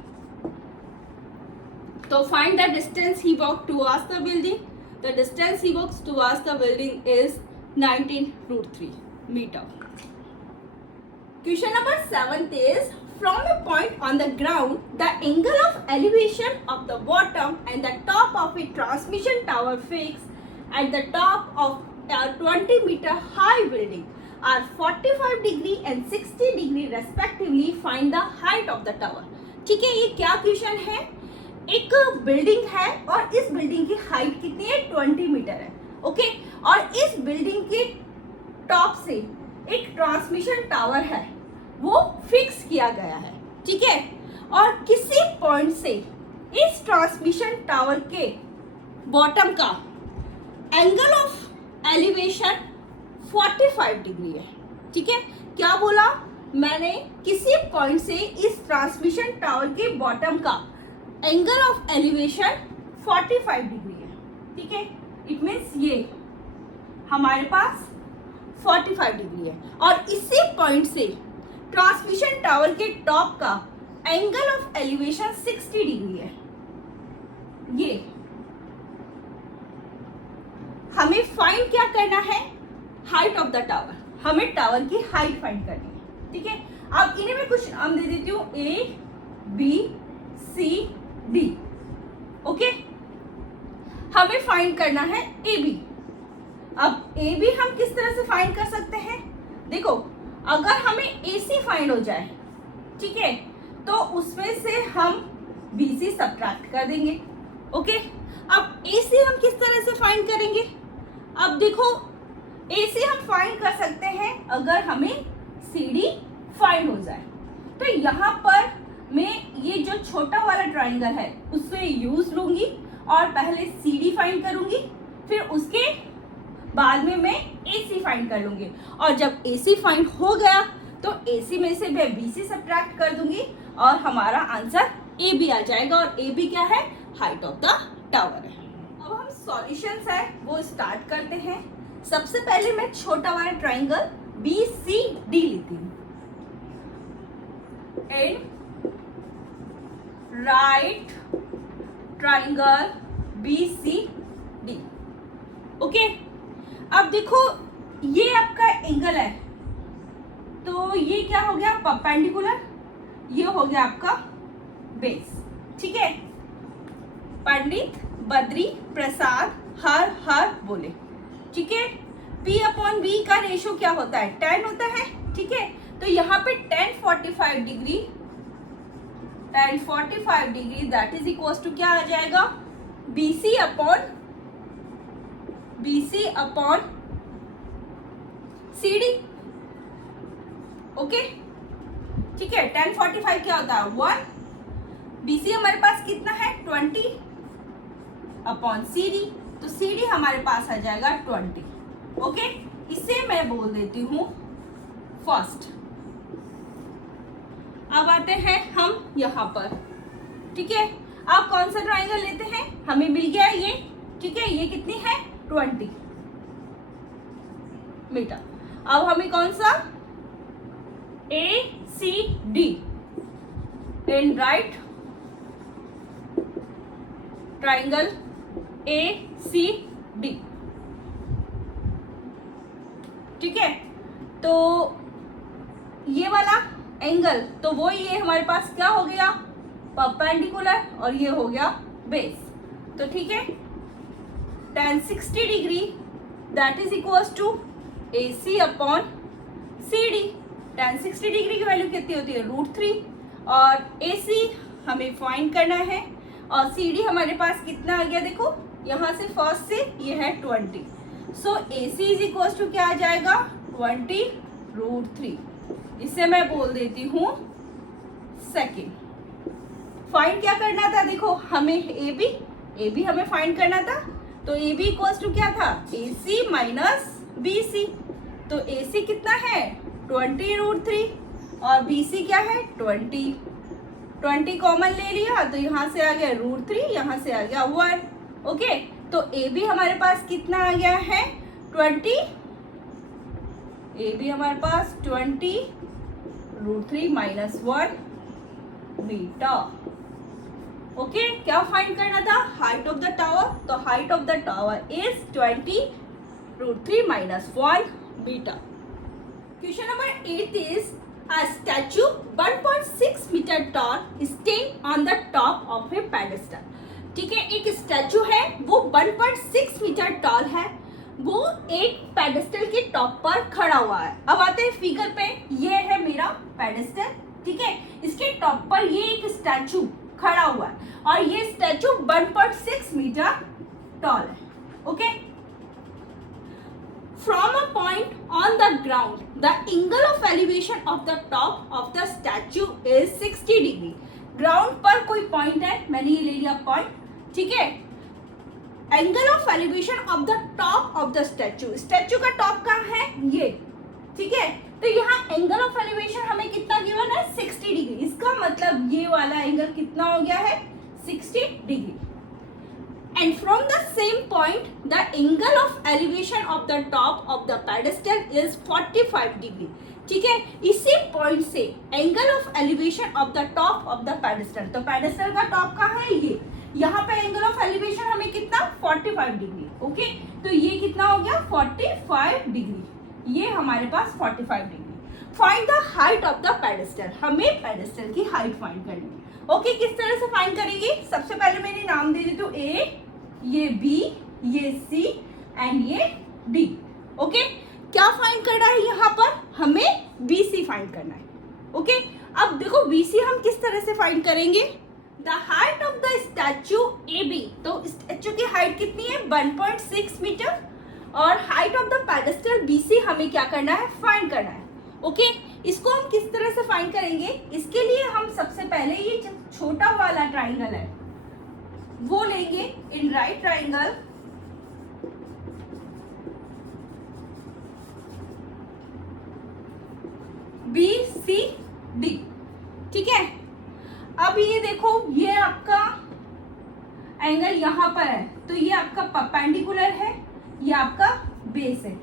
तो find the distance he walk towards the building. The distance he walks towards the building is 19√3 metre. Question number 7 is from a point on the ground, the angle of elevation of the bottom and the top of a transmission tower fixed at the top of a 20-meter high building are 45 degree and 60 degree respectively. Find the height of the tower. ठीक है, ये क्या question है। एक building है और इस building की हाइट कितनी है 20 मीटर है, ओके। और इस बिल्डिंग के टॉप से एक ट्रांसमिशन टावर है वो फिक्स किया गया है, ठीक है। और किसी पॉइंट से इस ट्रांसमिशन टावर के बॉटम का एंगल ऑफ एलिवेशन 45 डिग्री है, ठीक है। क्या बोला मैंने किसी पॉइंट से इस ट्रांसमिशन टावर के बॉटम का एंगल ऑफ एलिवेशन 45 डिग्री है, ठीक है। इट मीन्स ये हमारे पास 45 डिग्री है और इसी पॉइंट से ट्रांसमिशन टावर के टॉप का एंगल ऑफ एलिवेशन 60 डिग्री है। ये हमें फाइंड क्या करना है, हाइट ऑफ द टावर। हमें टावर की हाइट फाइंड करनी है, ठीक है। अब इन्हें मैं कुछ नाम दे देती हूँ, A B C D, okay. हमें फाइंड करना है ए बी। अब ए बी हम किस तरह से फाइंड कर सकते हैं, देखो अगर हमें ए सी फाइंड हो जाए, ठीक है, तो उसमें से हम बी सी सब्ट्रैक्ट कर देंगे, ओके। अब ए सी हम किस तरह से फाइंड करेंगे, अब देखो ए सी हम फाइंड कर सकते हैं अगर हमें सी डी फाइंड हो जाए। तो यहाँ पर मैं ये जो छोटा वाला ट्राइंगल है उससे यूज लूंगी और पहले सी डी फाइंड करूंगी, फिर उसके बाद में मैं ए सी फाइंड कर लूंगी। और जब ए सी फाइंड हो गया तो ए सी में से मैं बी सी सब्ट्रैक्ट कर दूंगी और हमारा आंसर ए बी आ जाएगा। और ए बी क्या है, हाइट ऑफ द टावर है। अब हम सॉल्यूशंस है वो स्टार्ट करते हैं। सबसे पहले मैं छोटा वाला ट्राइंगल बी सी डी लेती हूँ। And right triangle B C D, okay. अब देखो ये आपका एंगल है, तो ये क्या हो गया, परपेंडिकुलर, ये हो गया आपका बेस, ठीक है। पंडित बद्री प्रसाद हर हर बोले, ठीक है। P अपॉन B का रेशो क्या होता है, 10 होता है, ठीक है। तो यहाँ पे 10 45 degree that is equal to क्या आ जाएगा, BC अपॉन CD, ओके, ठीक है। 10 45 क्या होता है 1, BC हमारे पास कितना है 20 अपॉन CD, तो CD हमारे पास आ जाएगा 20, ओके। इसे मैं बोल देती हूँ फर्स्ट। अब आते हैं हम यहाँ पर, ठीक है। आप कौन सा ट्राइंगल लेते हैं, हमें मिल गया ये, ठीक है। ये कितनी है 20 मीटर। अब हमें कौन सा A C D and right triangle A C D, ठीक है। तो ये वाला एंगल, तो वो ये हमारे पास क्या हो गया, परपेंडिकुलर, और ये हो गया बेस, तो ठीक है। tan 60 degree that is equal to AC upon CD। tan 60 degree की वैल्यू कितनी होती है √3 और AC हमें फाइंड करना है और CD हमारे पास कितना आ गया, देखो यहाँ से फर्स्ट से ये है 20, सो AC इज इक्वल टू क्या आ जाएगा 20 √3। इससे मैं बोल देती हूँ सेकेंड। फाइंड क्या करना था, देखो हमें ए बी हमें फाइंड करना था, तो ए बी इक्वल टू क्या था AC माइनस BC। तो AC कितना है 20 √3 और BC क्या है 20 कॉमन ले लिया, तो यहाँ से आ गया √3, यहाँ से आ गया 1, ओके। तो ए बी हमारे पास कितना आ गया है 20, ए बी हमारे पास 20 √3 माइनस 1 मीटर, ओके। क्या फाइंड करना था, हाइट ऑफ द टावर, तो height of the tower is 20 √3 minus 1 metre. Question number 8 is a statue 1.6 meter tall standing on the top of a pedestal, ठीक है। एक statue है वो 1.6 मीटर टॉल है, वो एक पेडेस्टल के टॉप पर खड़ा हुआ है। अब आते हैं फिगर पे, ये है मेरा पेडेस्टल, ठीक है। इसके टॉप पर ये एक स्टैचू खड़ा हुआ है और ये स्टैचू 1.6 मीटर टॉल है, okay. From a point on the ground, the angle of elevation of the top of the statue is 60 degree. Ground पर कोई पॉइंट है, मैंने ये ले लिया पॉइंट, ठीक है। Angle of elevation of the top of the statue, statue का टॉप कहाँ है ये, ठीक है। तो यहाँ एंगल ऑफ एलिवेशन हमें of the top of the pedestal is 45 degree. ठीक है, इसी पॉइंट से angle of elevation of the top of the pedestal, तो पेडेस्टल का टॉप कहाँ है, ये यहाँ पे एंगल ऑफ एलिवेशन हमें कितना 45 डिग्री। ओके, तो ये कितना हो गया 45 डिग्री, ये हमारे पास 45 degree. Find the height of the pedestal, हमें पेडेस्टल की हाइट फाइंड करनी है। ओके, किस तरह से फाइंड करेंगे, सबसे पहले मैंने नाम दे देती हूँ ए, ये बी, ये सी एंड ये डी। ओके, क्या फाइंड करना है यहाँ पर, हमें BC फाइंड करना है। ओके, अब देखो BC हम किस तरह से फाइंड करेंगे, the height of the statue AB, तो स्टैचू की हाइट कितनी है 1.6 मीटर, और height of the pedestal BC हमें क्या करना है, फाइंड करना है। ओके, इसको हम किस तरह से फाइंड करेंगे, इसके लिए हम सबसे पहले ये जो छोटा वाला ट्राइंगल है वो लेंगे इन राइट ट्राइंगल, BCD। ठीक है, अब ये देखो, ये आपका एंगल यहाँ पर है, तो ये आपका परपेंडिकुलर है, ये आपका बेस है।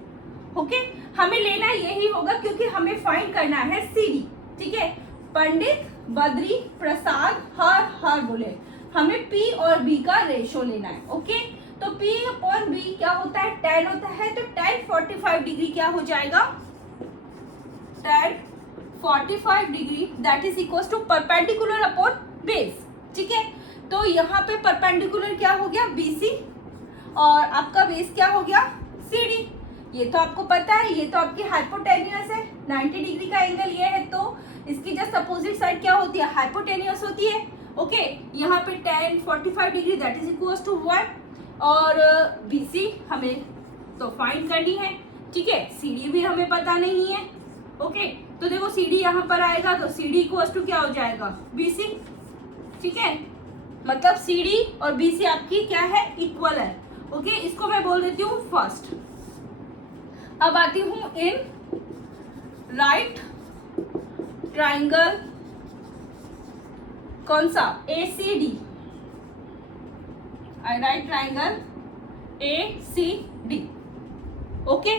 ओके, हमें लेना यही होगा क्योंकि हमें फाइंड करना है CD। ठीक है, पंडित बद्री प्रसाद हर बोले, हमें P और B का रेशो लेना है। ओके, तो P और B क्या होता है, tan होता है, तो tan 45 डिग्री क्या हो जाएगा, tan 45 degree that is equal to perpendicular upon base. ठीक है, तो यहाँ पे परपेंडिकुलर क्या हो गया BC, और आपका बेस क्या हो गया CD। ये तो आपको पता है, ये तो आपकी हाइपोटेन्यूस है, 90 डिग्री का एंगल ये है, तो इसकी जस्ट अपोजिट साइड क्या होती है, हाइपोटेन्यूस होती है। ओके, यहाँ पे tan 45 degree that is equal to 1, और BC हमें तो फाइंड करनी है। ठीक है, CD भी हमें पता नहीं है। ओके, तो देखो CD यहाँ पर आएगा, तो CD इक्वल टू क्या हो जाएगा BC। ठीक है, मतलब CD और BC आपकी क्या है, इक्वल है। ओके, इसको मैं बोल देती हूँ फर्स्ट। अब आती हूं इन राइट ट्राइंगल, कौन सा, ACD, right triangle ACD। Okay,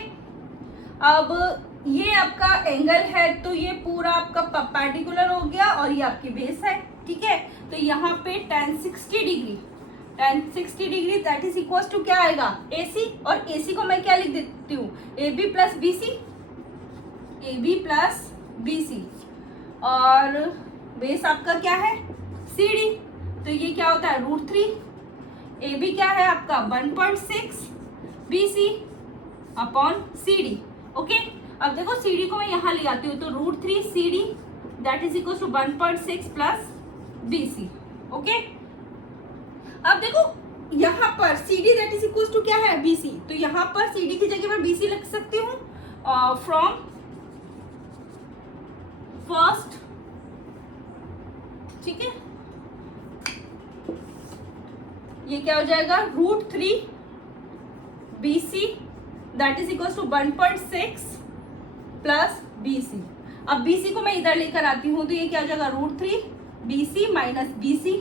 अब ये आपका एंगल है, तो ये पूरा आपका परपेंडिकुलर हो गया और ये आपकी बेस है। ठीक है, तो यहाँ पे tan 60 degree, tan 60 degree that is equal to क्या आएगा AC, और AC को मैं क्या लिख देती हूँ AB plus BC, AB plus BC, और बेस आपका क्या है CD, तो ये क्या होता है √3, AB क्या है आपका 1.6 BC अपॉन CD। ओके, अब देखो CD को मैं यहाँ ले आती हूँ, तो √3 CD that is equal to 1.6 plus BC। Okay, अब देखो यहाँ पर CD that is equal to क्या है BC, तो यहाँ पर CD की जगह पर BC लिख सकती हूँ, फ्रॉम फर्स्ट। ठीक है, ये क्या हो जाएगा √3 BC that is equal to 1.6 plus BC। अब BC को मैं इधर लेकर आती हूँ, तो ये क्या हो जाएगा √3 BC minus BC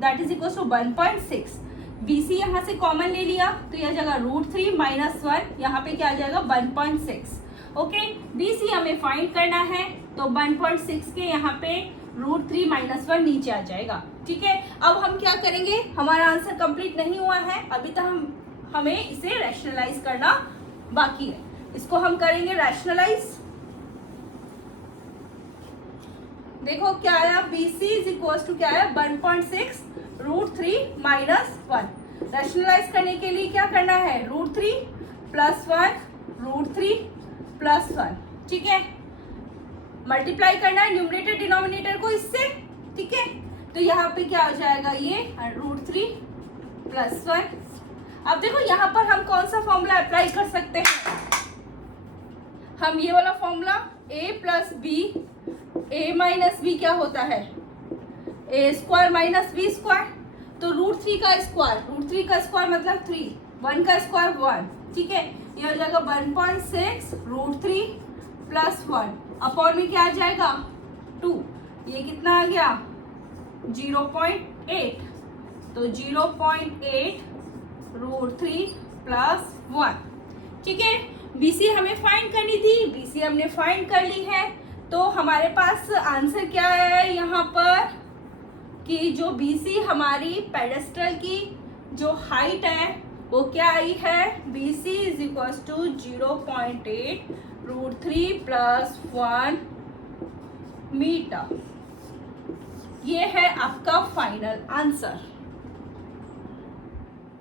that is equal to 1.6। BC यहाँ से कॉमन ले लिया, तो यह जगह √3 माइनस 1, यहाँ पे क्या आ जाएगा 1.6। ओके, BC हमें फाइंड करना है, तो 1.6 के यहाँ पे √3 माइनस 1 नीचे आ जाएगा। ठीक है, अब हम क्या करेंगे, हमारा आंसर कंप्लीट नहीं हुआ है अभी तक, हमें इसे रैशनलाइज करना बाकी है। इसको हम करेंगे रैशनलाइज। देखो क्या आया, BC इज इक्वल टू क्या आया 1.6 √3 माइनस 1। रैशनलाइज करने के लिए क्या करना है, √3 प्लस 1 √3 प्लस 1। ठीक है, मल्टीप्लाई करना है न्यूमरेटर डिनोमिनेटर को इससे। ठीक है, तो यहाँ पे क्या हो जाएगा ये √3 प्लस 1। अब देखो यहाँ पर हम कौन सा फॉर्मूला अप्लाई कर सकते हैं, हम ये वाला formula A plus B, A minus B क्या होता है A square minus B square, तो √3 का स्क्वायर, √3 का स्क्वायर मतलब 3, 1 का स्क्वायर 1। ठीक है, ये हो जाएगा 1.6 √3 प्लस 1 अपॉन में क्या आ जाएगा 2, ये कितना आ गया 0.8, तो 0.8 √3 प्लस 1। ठीक है, BC हमें फाइंड करनी थी, BC हमने फाइंड कर ली है। तो हमारे पास आंसर क्या है यहाँ पर कि जो BC हमारी पेडेस्ट्रल की जो हाइट है वो क्या आई है, BC is equal to 0.8√3 + 1 metre. ये है आपका final answer.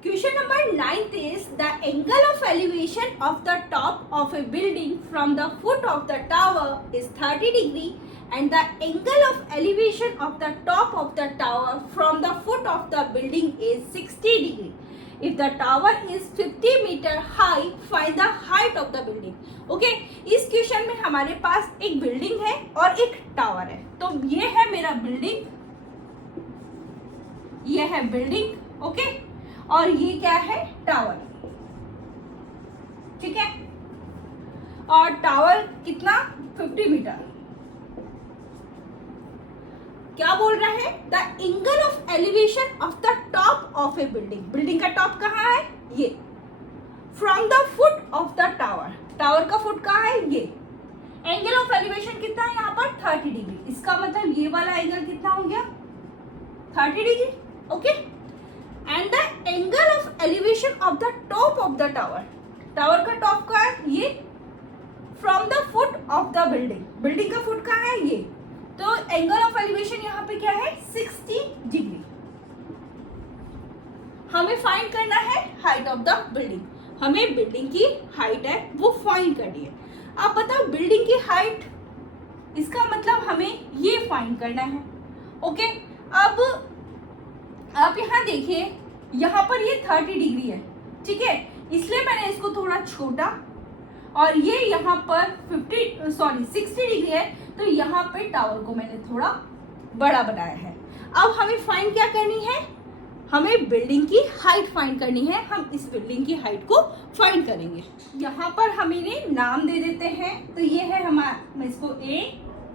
Question number 9 is the angle of elevation of the top of a building from the foot of the tower is 30 degree and the angle of elevation of the top of the tower from the foot of the building is 60 degree. If the tower is 50 meter high, find the height of the building. Okay, इस question में हमारे पास एक building है और एक tower है। तो ये है मेरा बिल्डिंग, ये है बिल्डिंग, ओके, और ये क्या है, टावर। ठीक है, और टावर कितना, 50 मीटर। क्या बोल रहा है, the angle of elevation of the top of A building. Building का टॉप कहाँ है, ये, from the foot of the tower, tower का फुट कहाँ है, ये। एंगल ऑफ एलिवेशन कितना है यहाँ पर, 30 डिग्री। इसका मतलब ये वाला एंगल कितना हो गया, 30 degree, okay. And the angle of elevation of the top of the tower, tower का टॉप का है ये, from the foot of the building, building का फुट का है ये। तो एंगल ऑफ एलिवेशन यहाँ पे क्या है, 60 डिग्री। हमें फाइंड करना है हाइट ऑफ द बिल्डिंग, हमें बिल्डिंग की हाइट है वो फाइंड करनी है। आप बताओ बिल्डिंग की हाइट, इसका मतलब हमें ये फाइंड करना है, ओके। अब आप यहाँ देखिए, यहाँ पर ये 30 डिग्री है, ठीक है, इसलिए मैंने इसको थोड़ा छोटा, और ये यहाँ पर 60 डिग्री है, तो यहाँ पे टावर को मैंने थोड़ा बड़ा बनाया है। अब हमें फाइंड क्या करनी है, हमें बिल्डिंग की हाइट फाइंड करनी है। हम इस बिल्डिंग की हाइट को फाइंड करेंगे। यहाँ पर हम इन्हें नाम दे देते हैं। तो ये है हमारा, मैं इसको A,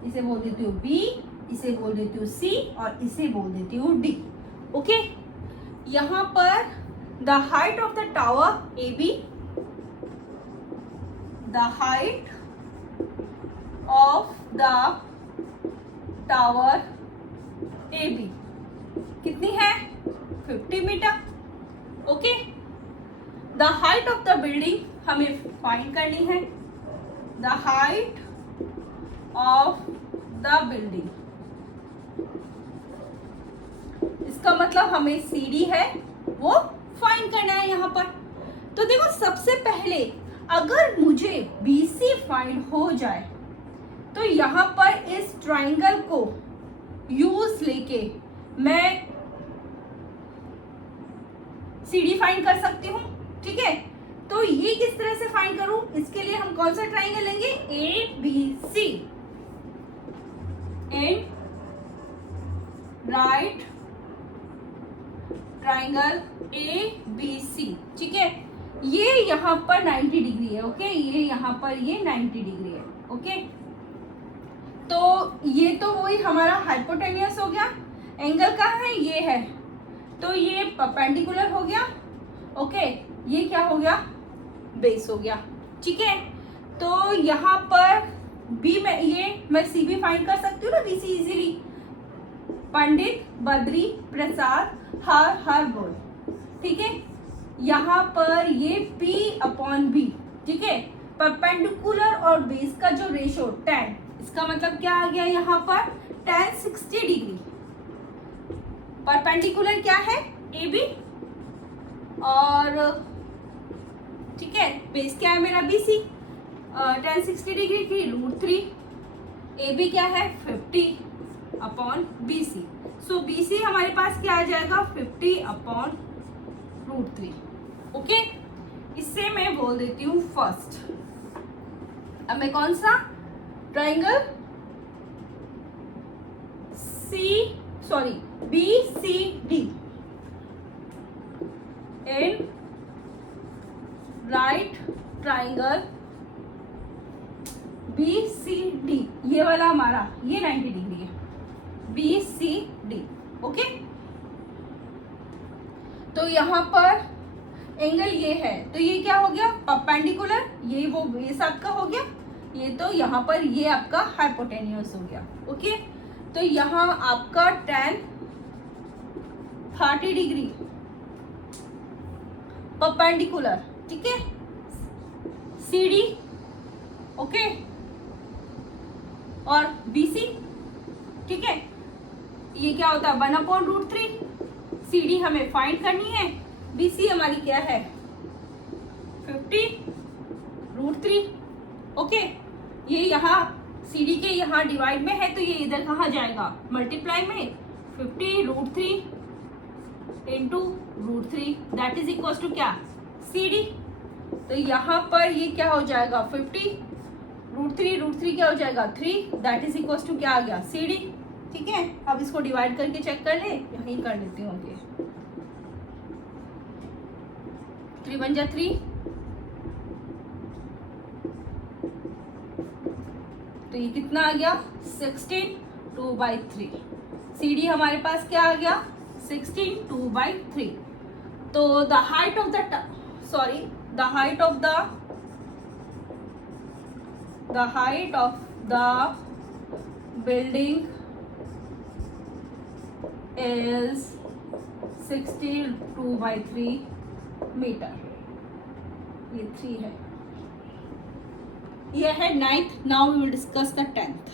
इसे बोल देती हूँ B, इसे बोल देती हूँ C और इसे बोल देती हूँ D, ओके। यहाँ पर the height of the tower AB, the height of the tower AB कितनी है, 50 मीटर, okay. The height of the building हमें फाइंड करनी है, the height of the building, इसका मतलब हमें CD है वो फाइंड करना है यहाँ पर। तो देखो, सबसे पहले अगर मुझे BC फाइंड हो जाए तो यहाँ पर इस ट्राइंगल को यूज लेके मैं CD फाइंड कर सकती हूँ, ठीक है। तो ये किस तरह से फाइंड करूं, इसके लिए हम कौन सा ट्राइंगल लेंगे, ABC and right triangle ABC, ठीक है। ये यहाँ पर 90 डिग्री है, ओके, ये यहाँ पर ये 90 डिग्री है, ओके। तो ये तो वही हमारा हाइपोटेन्यूस हो गया। एंगल कहाँ है, ये है, तो ये परपेंडिकुलर हो गया, ओके। ये क्या हो गया, बेस हो गया, ठीक है। तो यहाँ पर B में ये मैं CB फाइंड कर सकती हूँ ना, BC इजीली। पंडित, बद्री, प्रसाद, हर बोल, ठीक है। यहाँ पर ये P/B, ठीक है। परपेंडिकुलर और बेस का जो रेशो 10, इसका मतलब क्या आ गया यहाँ पर, tan 60 डिग्री। परपेंडिकुलर क्या है, AB, और ठीक है, बेस क्या है मेरा BC, tan 60 डिग्री की √3, AB क्या है 50/BC। सो BC हमारे पास क्या आ जाएगा, 50/√3, ओके। इससे मैं बोल देती हूँ फर्स्ट। अब मैं कौन सा triangle BCD and right triangle BCD, ये वाला हमारा ये 90 डिग्री है, BCD, ओके। तो यहाँ पर एंगल ये है, तो ये क्या हो गया परपेंडिकुलर, ये वो बेस आपका हो गया, ये तो यहाँ पर ये आपका हाइपोटेन्यूस हो गया। ओके, तो यहाँ आपका tan 30 डिग्री परपेंडिकुलर, ठीक है, CD, ओके, और BC, ठीक है, ये क्या होता है 1/√3, CD हमें फाइंड करनी है, BC हमारी क्या है 50√3, ओके, ये यहाँ CD के यहाँ डिवाइड में है, तो ये इधर कहाँ जाएगा मल्टीप्लाई में, 50√3 into √3 that is equal to क्या CD। तो यहाँ पर ये क्या हो जाएगा 50√3 क्या हो जाएगा 3 दैट इज इक्वल टू क्या आ गया CD, ठीक है। अब इसको डिवाइड करके चेक कर ले, यहीं कर लेती हूँ, ओके, 3 × 3, तो ये कितना आ गया 16 2/3, CD हमारे पास क्या आ गया 16 2/3। तो the height of the building is 62/3 metre, ये 3 है, ये है 9th। Now we will discuss the 10th।